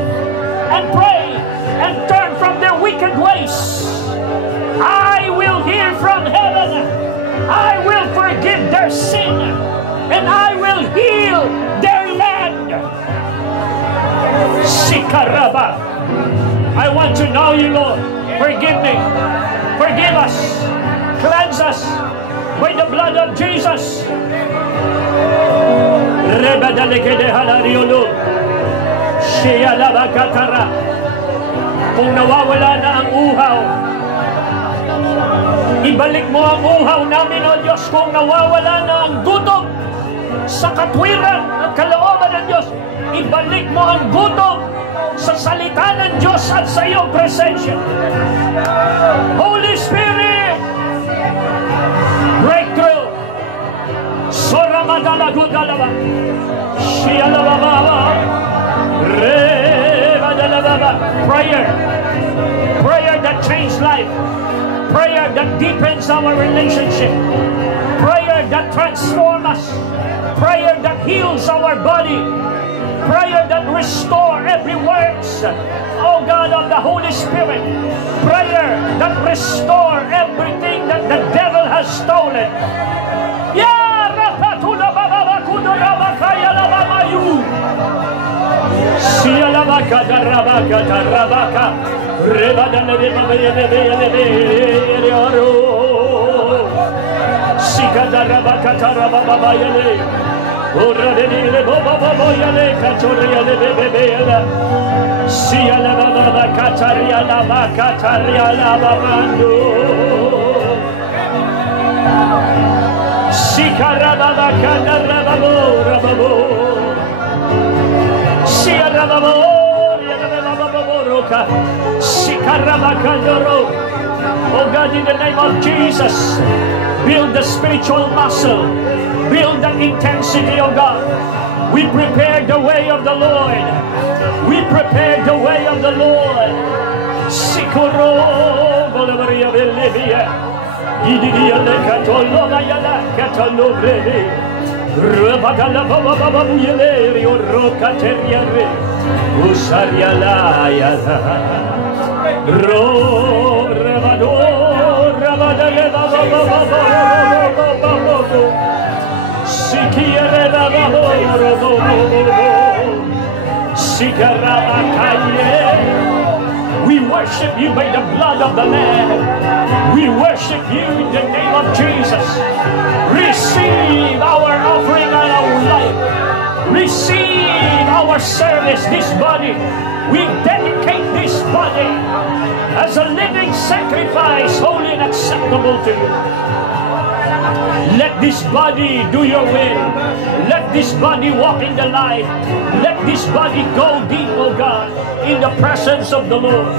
and pray and turn from their wicked ways, I will hear from heaven. I will forgive their sin, and I will heal their land. Sikaraba. I want to know you, Lord. Forgive me. Forgive us. Cleanse us by the blood of Jesus. Kung nawawala na ang uhaw, Ibalik mo ang uhaw namin, O Diyos, kung nawawala na ang gutom sa katwiran at kalooban ng Diyos. Ibalik mo ang gutom sa salita ng Diyos at sa iyong presensya. Holy Spirit, breakthrough. Soramadalagudalaba, Shialababa, Rebadalababa. Prayer that changes life. Prayer that deepens our relationship. Prayer that transforms us. Prayer that heals our body. Prayer that restores every works, oh God of the Holy Spirit. Prayer that restores everything that the devil has stolen. Ora venire bobo bobo yale katoria le bebe la sia la baba kataria la babando sikara baba kadara babo sia la babo ya la babo roka sikara bakadoro. Oh God, in the name of Jesus, build the spiritual muscle. Build the intensity, oh God. We prepare the way of the Lord. We prepare the way of the Lord. Sikoro Bolavaria Belevia. Ididia le Catolo Mayala Catalobre. Rabagala Baba Buyele, Roca Terriere. Usariala Yala. Rabado Rabadale Baba. We worship you by the blood of the Lamb. We worship you in the name of Jesus. Receive our offering and our life. Receive our service, this body. We dedicate this body as a living sacrifice, holy and acceptable to you. Let this body do your will. Let this body walk in the light. Let this body go deep, oh God, in the presence of the Lord.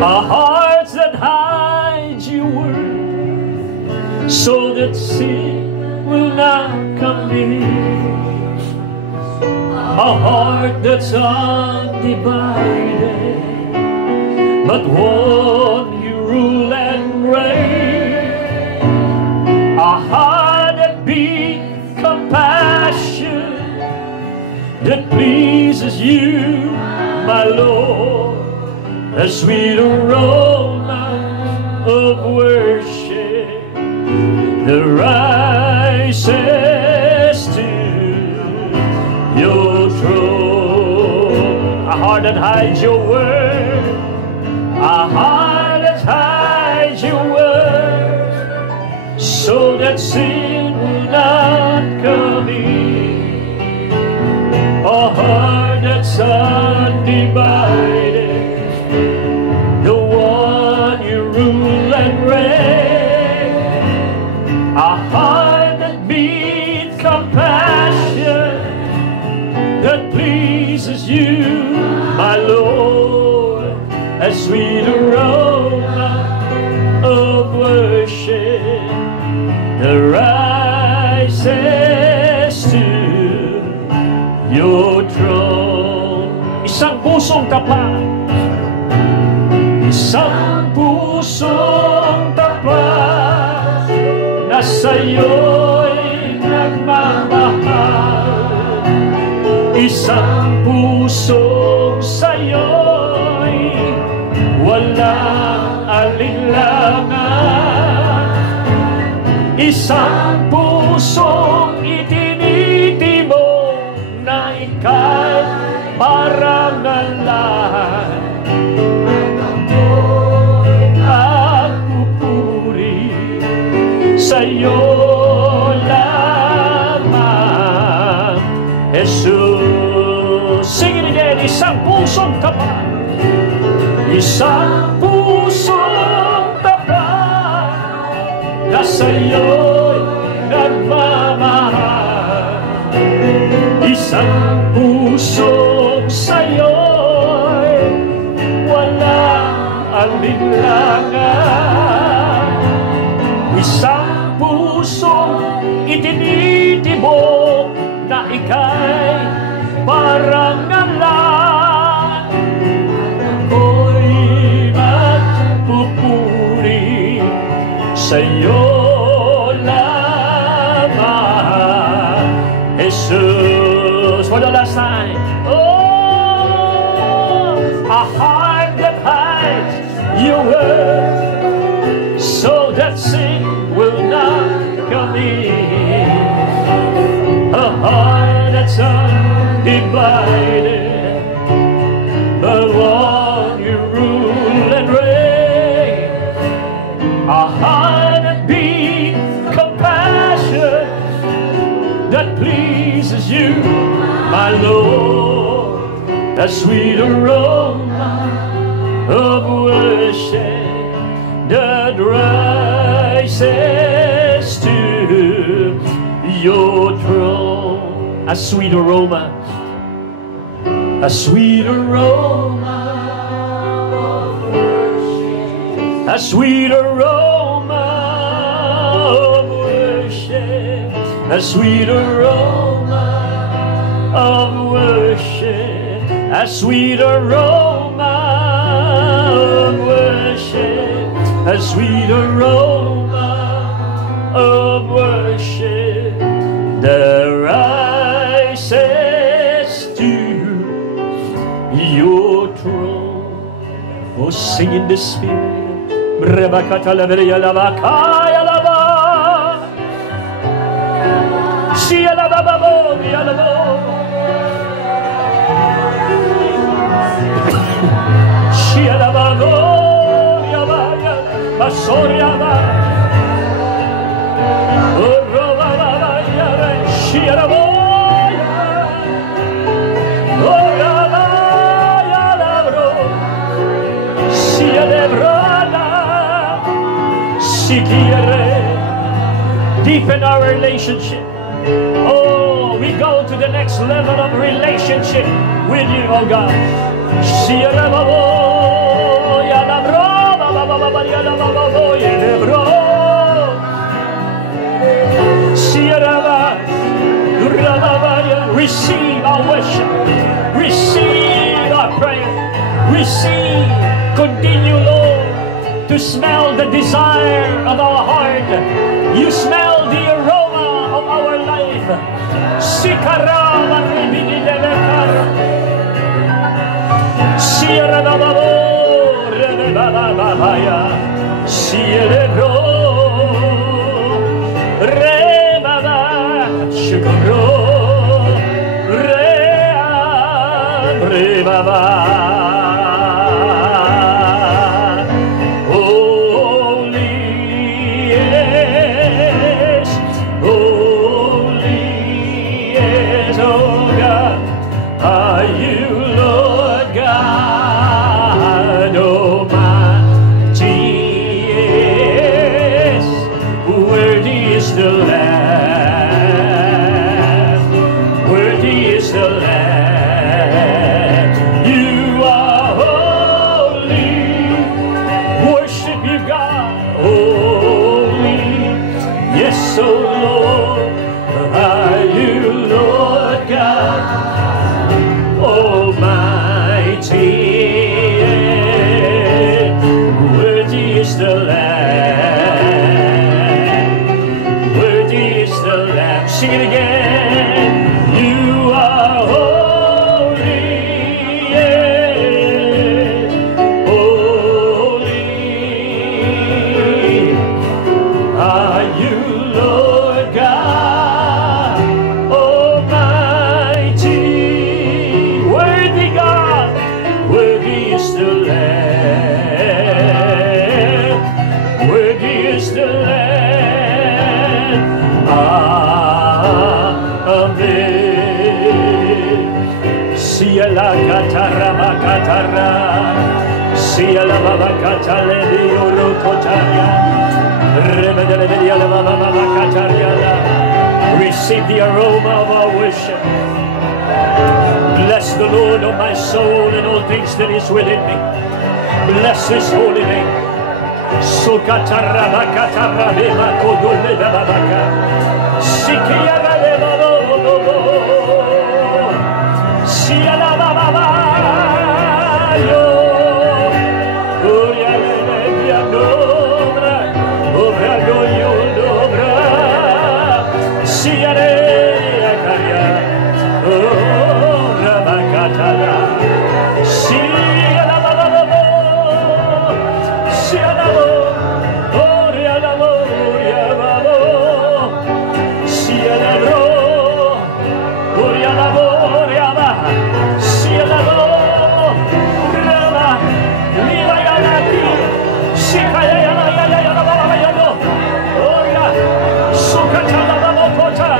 A heart that hides your word, so that sin will not come in. A heart that's undivided, but one you rule and reign. A heart that beats compassion, that pleases you, my Lord. A sweet aroma of worship that rises to your throne. A heart that hides your word, a heart that hides your word, so that sin will not come in. A heart that's undivided, the one you rule and reign. A heart that beats compassion, that pleases you, my Lord. A sweet aroma of worship that rises to your throne. Isang pusong tapat, isang pusong tapat, na sa'yo'y nagmamahal. Isang pusong sa'yo'y walang alinlangan. Isang pusong itinitimo na ika'y parangalan. Ang pupuri sa'yo lang. Jesus. Sing it again. Isang pusong tapat. Isang pusong tapat na sa'yo'y nagmamahal. Isang pusong sa'yo'y walang alinlangan. Isang pusong itinitibok na ika'y parang ngalan. Ako'y magpupuri sa'yo lamang, Jesus. For the last time. Oh, a heart that hides your word, so that sin will not come in. A heart that's undivided, but one you rule and reign. A heart that beats compassion, that pleases you, my Lord. A sweet aroma of worship that rises to your throne. A sweet aroma, a sweet aroma of worship, a sweet aroma of worship, a sweet aroma of worship, a sweet aroma of worship, a sweet aroma of worship that rises to your throne. Oh, sing in the Spirit. Rebakatalaveria lavakaya lava. Sia lavabo, via lavo. Sia lavabo, via vaya, pasoria va. Oh, roba vaya, sia lavo. Deepen our relationship. Oh, we go to the next level of relationship with you, oh God. Receive our worship. Receive our prayer. Receive. Continue, Lord, to smell the desire of our heart. You smell the aroma of our life. Sikarama ribidilekara. Sierababo rebababaya. Sierebro rebaba shukro rebaba. katara. Sia la baba katale di oro kotaria. Rebedele di la baba kataria. Receive the aroma of our worship. Bless the Lord, O my soul, and all things that is within me. Bless His holy name. Sukatara katara bema kodule babaka. Sikiara de babo. Sia la baba yo. Oya le dia dobra. Obra yo dobra. Sia re akaria. Oh rabakatara. Sia la baba. Sia la baba. Oria la oria babo. Sia la bro. Oria la oria ba. Sia la bro. Rama. Liva ya la ti. Shika ya la baba ya no. Oria. Sukata la baba kota.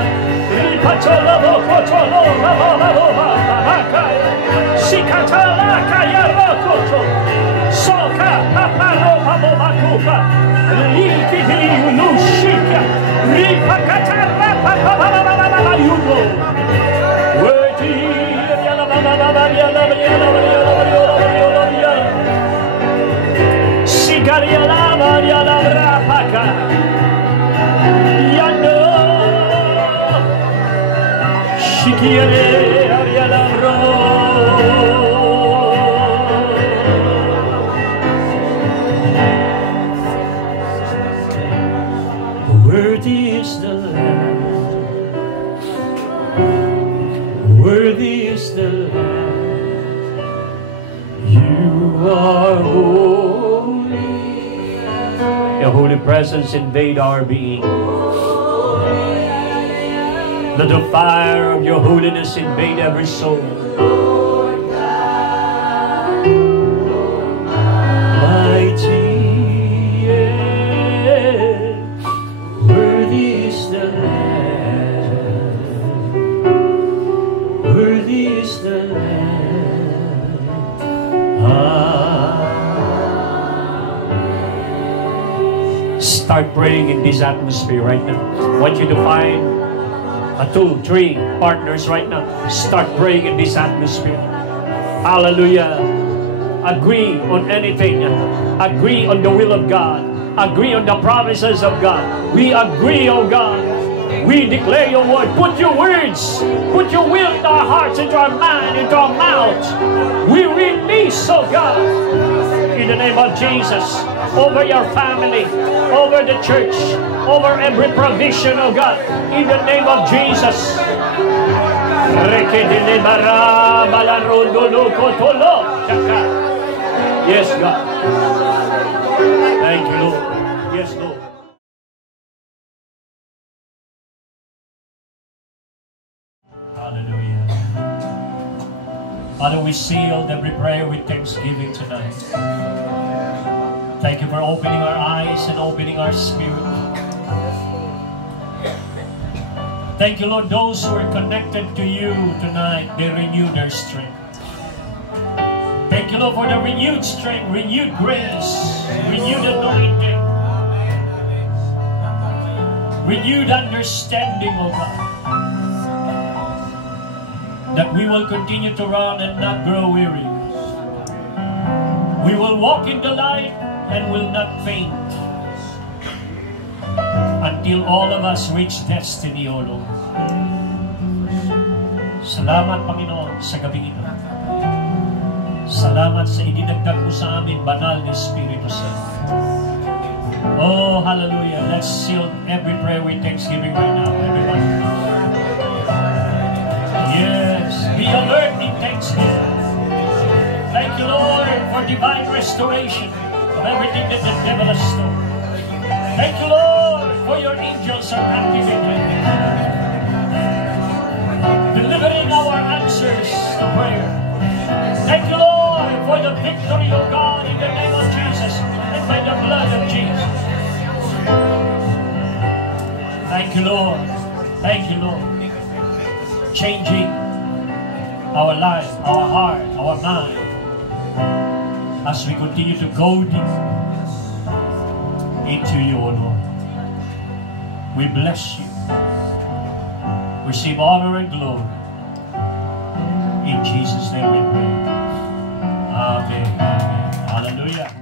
Ripato la baba kota lo baba baba. Shikata la kaya rokoto. Soka papa no baba bakuka. Liki di unushika. Ripa kata rapa baba yugo. Worthy ya la baba ya la. Shikari ya la rapaka. Ya no. Shikiere ya la ro. Worthy is the Lamb. Worthy is the Lamb. You are holy. Your holy presence invade our being. Let the fire of your holiness invade every soul. Mighty. Start praying in this atmosphere right now. I want you to find 2, 3 partners right now. Start praying in this atmosphere. Hallelujah. Agree on anything. Agree on the will of God. Agree on the promises of God. We agree, oh God. We declare your word. Put your words, put your will into our hearts, into our mind, into our mouths. We release, oh God, in the name of Jesus, over your family, over the church, over every provision, oh God, in the name of Jesus. Yes, God. Thank you, Lord. Yes, Lord. Hallelujah. Father, we sealed every prayer with thanksgiving tonight. Thank you for opening our eyes and opening our spirit. Thank you, Lord, those who are connected to you tonight, they renew their strength. Thank you, Lord, for the renewed strength, renewed grace, renewed anointing, renewed understanding, oh God, that we will continue to run and not grow weary. We will walk in the light and will not faint until all of us reach destiny, O Lord. Salamat, Panginoon, sa gabing ito. Salamat sa idinagdag mo sa amin, banal na Espiritu Santo. Oh, hallelujah. Let's seal every prayer with thanksgiving right now, everyone. Yes, be alert in thanksgiving. Thank you, Lord, for divine restoration of everything that the devil has stolen. Thank you, Lord, for your angels are activated, delivering our answers to prayer. Thank you, Lord, for the victory of God in the name of Jesus and by the blood of Jesus. Thank you, Lord. Thank you, Lord. Changing our life, our heart, our mind, as we continue to go deep into you, O Lord. We bless you. Receive honor and glory. In Jesus' name we pray. Amen. Amen. Hallelujah.